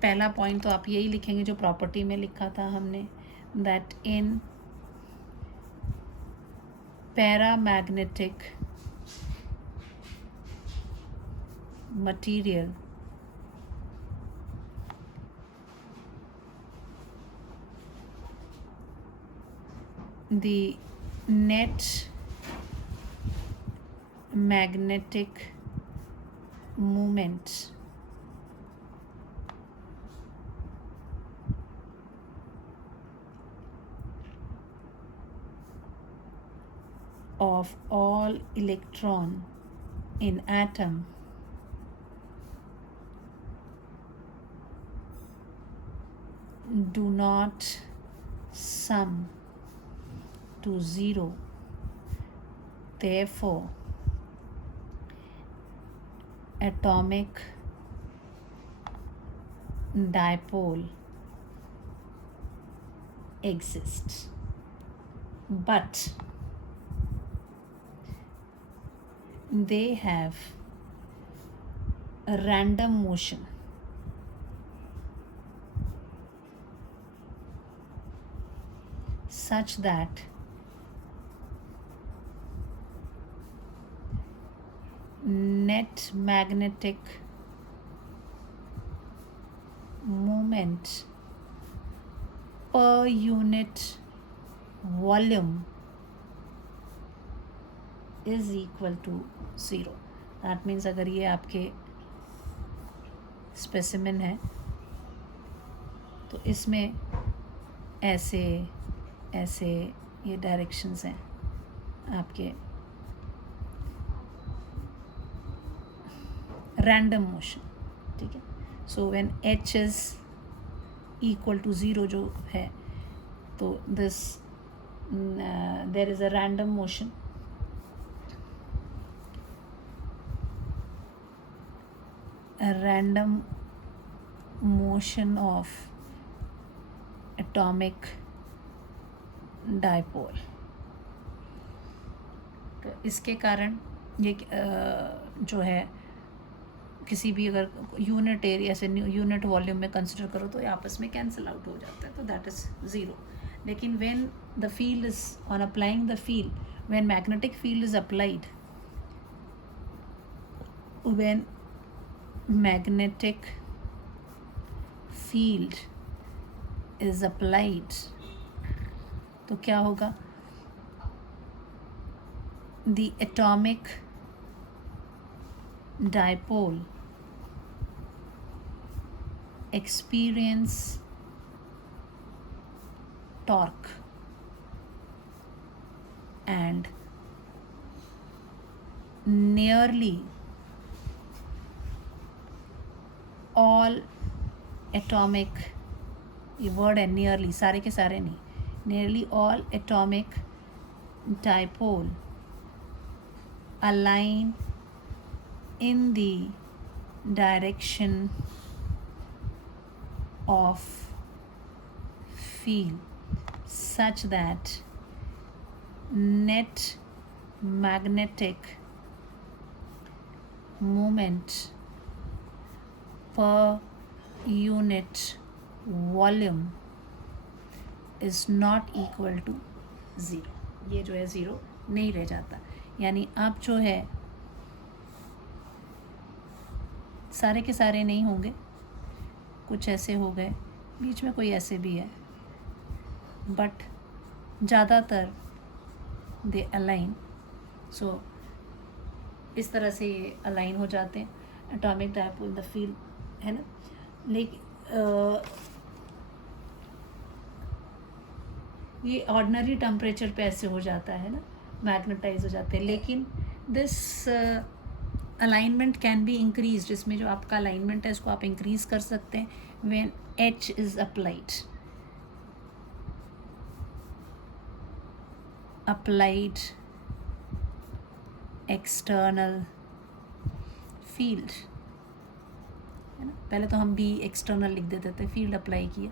पहला पॉइंट तो आप यही लिखेंगे जो प्रॉपर्टी में लिखा था हमने, that in paramagnetic material the net magnetic moment of all electron in atom do not sum to 0. Therefore, atomic dipole exists, but they have a random motion such that net magnetic moment per unit volume is equal to 0. That means अगर ये आपके specimen है तो इसमें ऐसे ऐसे ये directions हैं आपके रैंडम मोशन, ठीक है. So when h is equal to 0 जो है तो this there is a random motion of atomic dipole. तो इसके कारण ये जो है किसी भी अगर यूनिट एरिया से यूनिट वॉल्यूम में कंसिडर करो तो ये आपस में कैंसिल आउट हो जाता है, तो दैट इज 0. लेकिन when the field is on applying the field, when magnetic field is applied, when magnetic field is applied, तो क्या होगा? The atomic dipole experience torque and nearly all atomic, ये word है नियरली, सारे के सारे नहीं, nearly all atomic dipole align in the direction of field such that net magnetic moment per unit volume is not equal to 0. ये जो है 0 नहीं रह जाता, यानी आप जो है सारे के सारे नहीं होंगे, कुछ ऐसे हो गए, बीच में कोई ऐसे भी है, बट ज़्यादातर दे अलाइन. सो इस तरह से ये अलाइन हो जाते हैं एटॉमिक डायपोल द फील्ड, है ना. लेकिन ये ऑर्डिनरी टेम्परेचर पे ऐसे हो जाता है ना, मैग्नेटाइज हो जाते हैं. लेकिन this alignment can be increase, इसमें जो आपका अलाइनमेंट है इसको आप इंक्रीज कर सकते हैं when H is applied external field, है ना. पहले तो हम भी एक्सटर्नल लिख देते थे, फील्ड अप्लाई किया,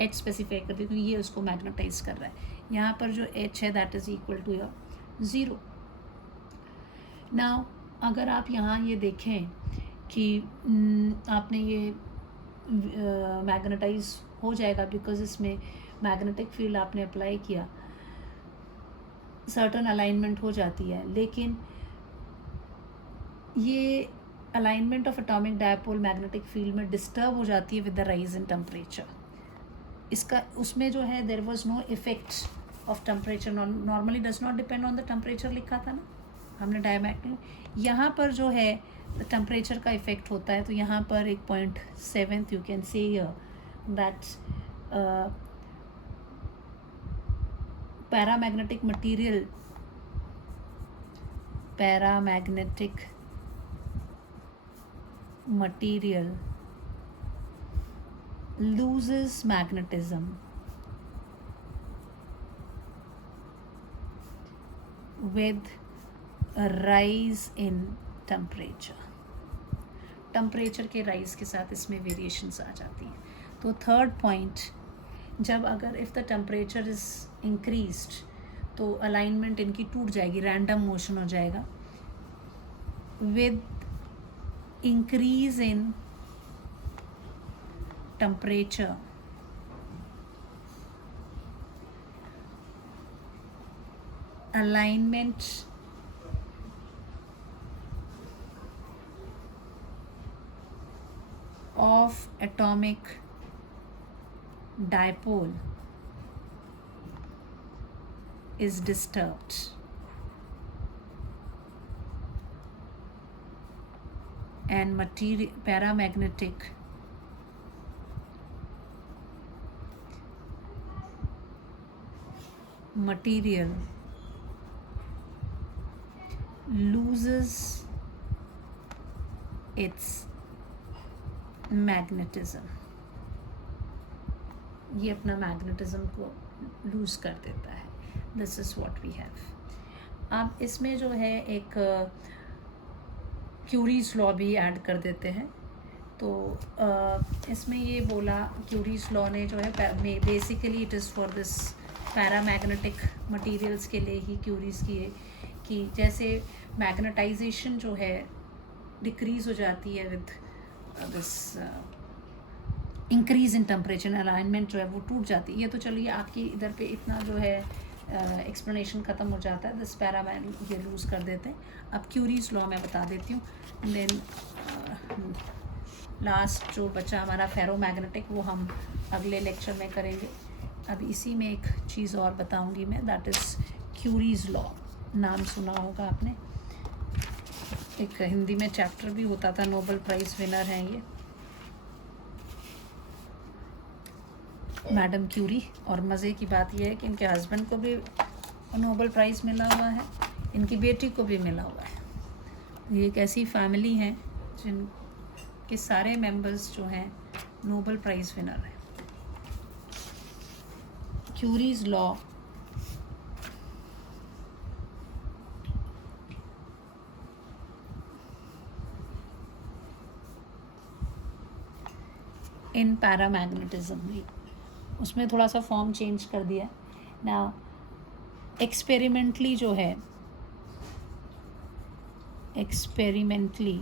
H स्पेसिफाई कर दिया, क्योंकि ये उसको मैग्नेटाइज कर रहा है. यहाँ पर जो H है that is equal to your 0. Now अगर आप यहाँ ये देखें कि आपने ये मैग्नेटाइज हो जाएगा बिकॉज इसमें मैग्नेटिक फील्ड आपने अप्लाई किया, सर्टन अलाइनमेंट हो जाती है. लेकिन ये alignment of atomic dipole magnetic field में डिस्टर्ब हो जाती है with the rise in temperature. इसका उसमें जो है there was no effect of temperature, normally does not depend on the temperature लिखा था ना हमने डायमैग्नेट. यहाँ पर जो है टेम्परेचर का इफेक्ट होता है, तो यहाँ पर एक 0.7 you can say here that paramagnetic material loses magnetism with a rise in temperature. Temperature के राइज के साथ इसमें वेरिएशंस आ जाती हैं. तो थर्ड पॉइंट, जब अगर if the temperature is increased तो अलाइनमेंट इनकी टूट जाएगी, रैंडम मोशन हो जाएगा. With increase in temperature alignment of atomic dipole is disturbed. And paramagnetic material loses its magnetism. ये अपना मैग्नेटिज्म को लूज़ कर देता है. This is what we have. अब इसमें जो है एक क्यूरीज लॉ भी ऐड कर देते हैं. तो इसमें ये बोला, क्यूरीज लॉ ने जो है basically it is for this paramagnetic materials के लिए ही क्यूरीज की है कि जैसे मैग्नेटाइजेशन जो है डिक्रीज़ हो जाती है with this increase in temperature, alignment जो है वो टूट जाती है. ये तो चलिए आपकी इधर पे इतना जो है एक्सप्लेनेशन ख़त्म हो जाता है. दिस पैरामैग ये लूज़ कर देते हैं. अब क्यूरीज लॉ मैं बता देती हूँ. देन लास्ट जो बचा हमारा फेरोमैग्नेटिक, वो हम अगले लेक्चर में करेंगे. अब इसी में एक चीज़ और बताऊँगी मैं, दैट इज़ क्यूरीज लॉ. नाम सुना होगा आपने, एक हिंदी में चैप्टर भी होता था. नोबेल प्राइज़ विनर हैं ये मैडम क्यूरी. और मज़े की बात यह है कि इनके हस्बैंड को भी नोबेल प्राइज़ मिला हुआ है, इनकी बेटी को भी मिला हुआ है. ये एक ऐसी फैमिली हैं जिनके सारे मेंबर्स जो हैं नोबेल प्राइज़ विनर हैं. क्यूरीज लॉ इन पैरामैग्नेटिज्म, उसमें थोड़ा सा फॉर्म चेंज कर दिया ना. एक्सपेरिमेंटली जो है, experimentally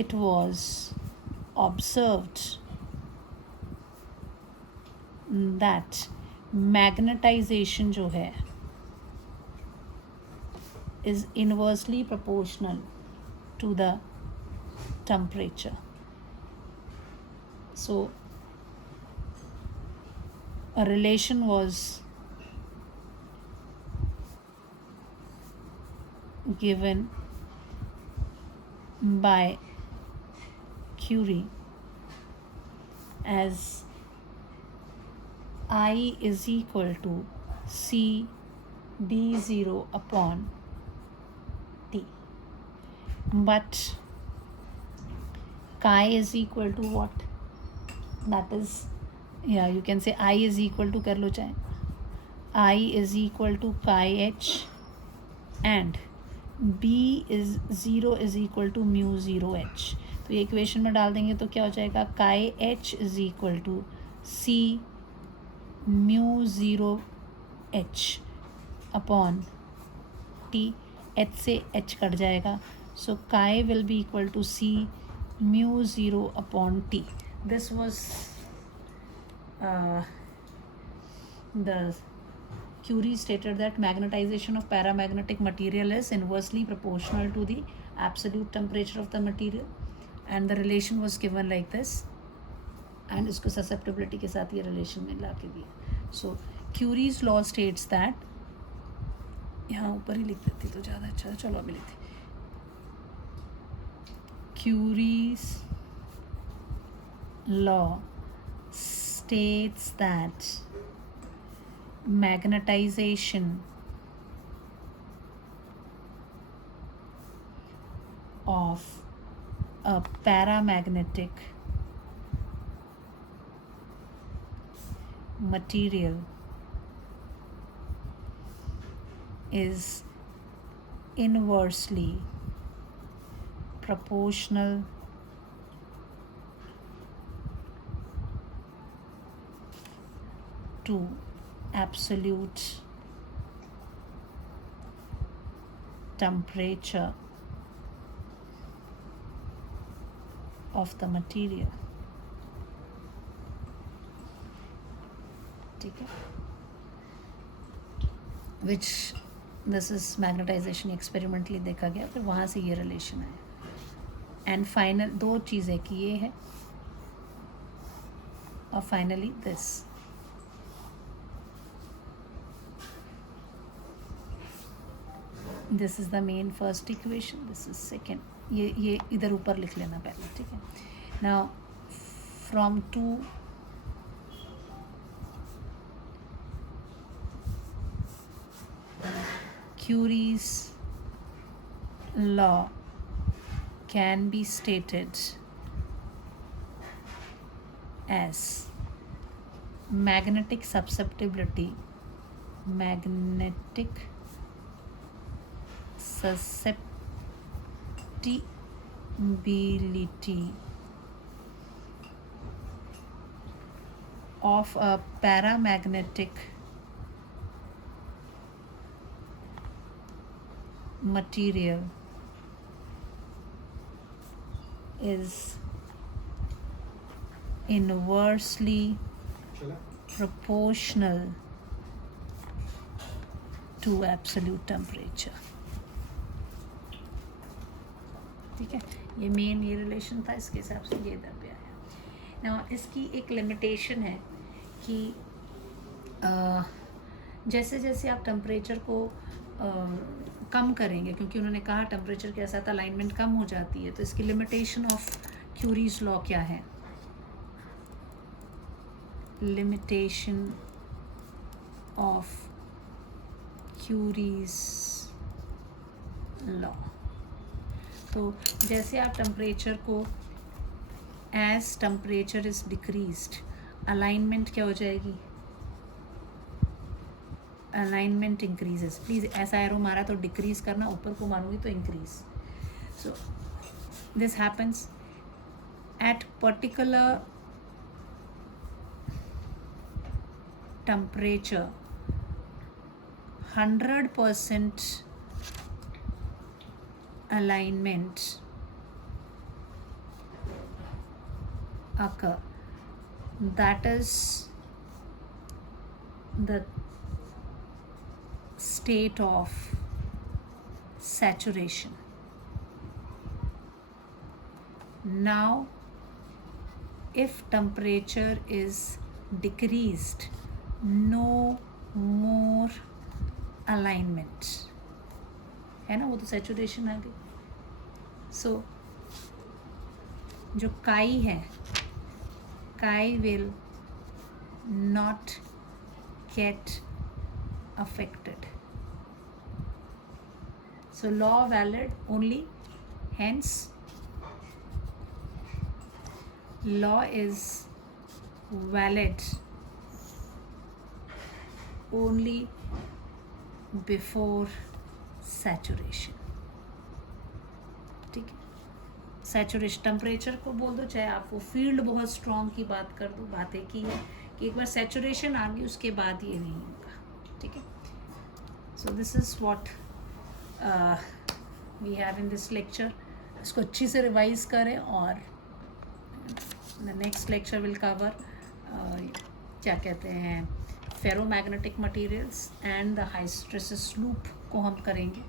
it was observed that magnetization जो है is inversely proportional to the temperature. So a relation was given by Curie as I is equal to C d0 upon T. But chi is equal to what? That is, yeah, you can say I is equal to, कर लो चाहे, I is equal to chi h and B is 0 is equal to mu 0 h. तो ये equation में डाल देंगे तो क्या हो जाएगा, chi h is equal to C mu 0 h upon T. h से h कट जाएगा. So chi will be equal to C mu 0 upon T. This was the Curie stated that magnetization of paramagnetic material is inversely proportional to the absolute temperature of the material, and the relation was given like this, and इसको susceptibility के साथ ये relation में ला के दिया. So Curie's law states that, यहाँ ऊपर ही लिख देती तो ज़्यादा अच्छा. चलो अभी लिखते. Curie's law states that magnetization of a paramagnetic material is inversely proportional to absolute temperature of the material. ठीक है, which this is magnetisation experimentally देखा गया, फिर वहाँ से ये रिलेशन आया एंड फाइनल दो चीज़ें कि ये है और finally this. This is the main first equation, this is second. ये इधर ऊपर लिख लेना पहले, ठीक है. Now from two Curie's law can be stated as magnetic susceptibility of a paramagnetic material is inversely proportional to absolute temperature. ठीक है, ये मेन ये रिलेशन था, इसके हिसाब से ये इधर पे आया. ना इसकी एक लिमिटेशन है कि जैसे जैसे आप टेम्परेचर को कम करेंगे, क्योंकि उन्होंने कहा टेम्परेचर के साथ अलाइनमेंट कम हो जाती है, तो इसकी लिमिटेशन ऑफ क्यूरीज लॉ क्या है? Limitation of Curie's law. तो जैसे आप टेम्परेचर को as temperature is decreased, alignment क्या हो जाएगी? Alignment increases. प्लीज़ ऐसा एरो मारा तो डिक्रीज करना, ऊपर को मारूंगी तो increase. So this happens at particular temperature. 100% alignment occur. That is the state of saturation. Now, if temperature is decreased, no more alignment, है ना, वो तो saturation आ गई. So, जो काई है, काई will not get affected. So law valid only, hence law is valid only before saturation. ठीक है, सैचुरेशन टेम्परेचर को बोल दो, चाहे आप वो फील्ड बहुत स्ट्रॉन्ग की बात कर दो, बात एक ही है कि एक बार सैचुरेशन आ गई उसके बाद ये नहीं होगा. ठीक है. So this is what we have in this lecture. इसको अच्छी से रिवाइज करें और the next lecture will cover क्या कहते हैं, ferromagnetic materials and the hysteresis loop को हम करेंगे.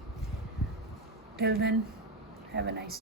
Till then have a nice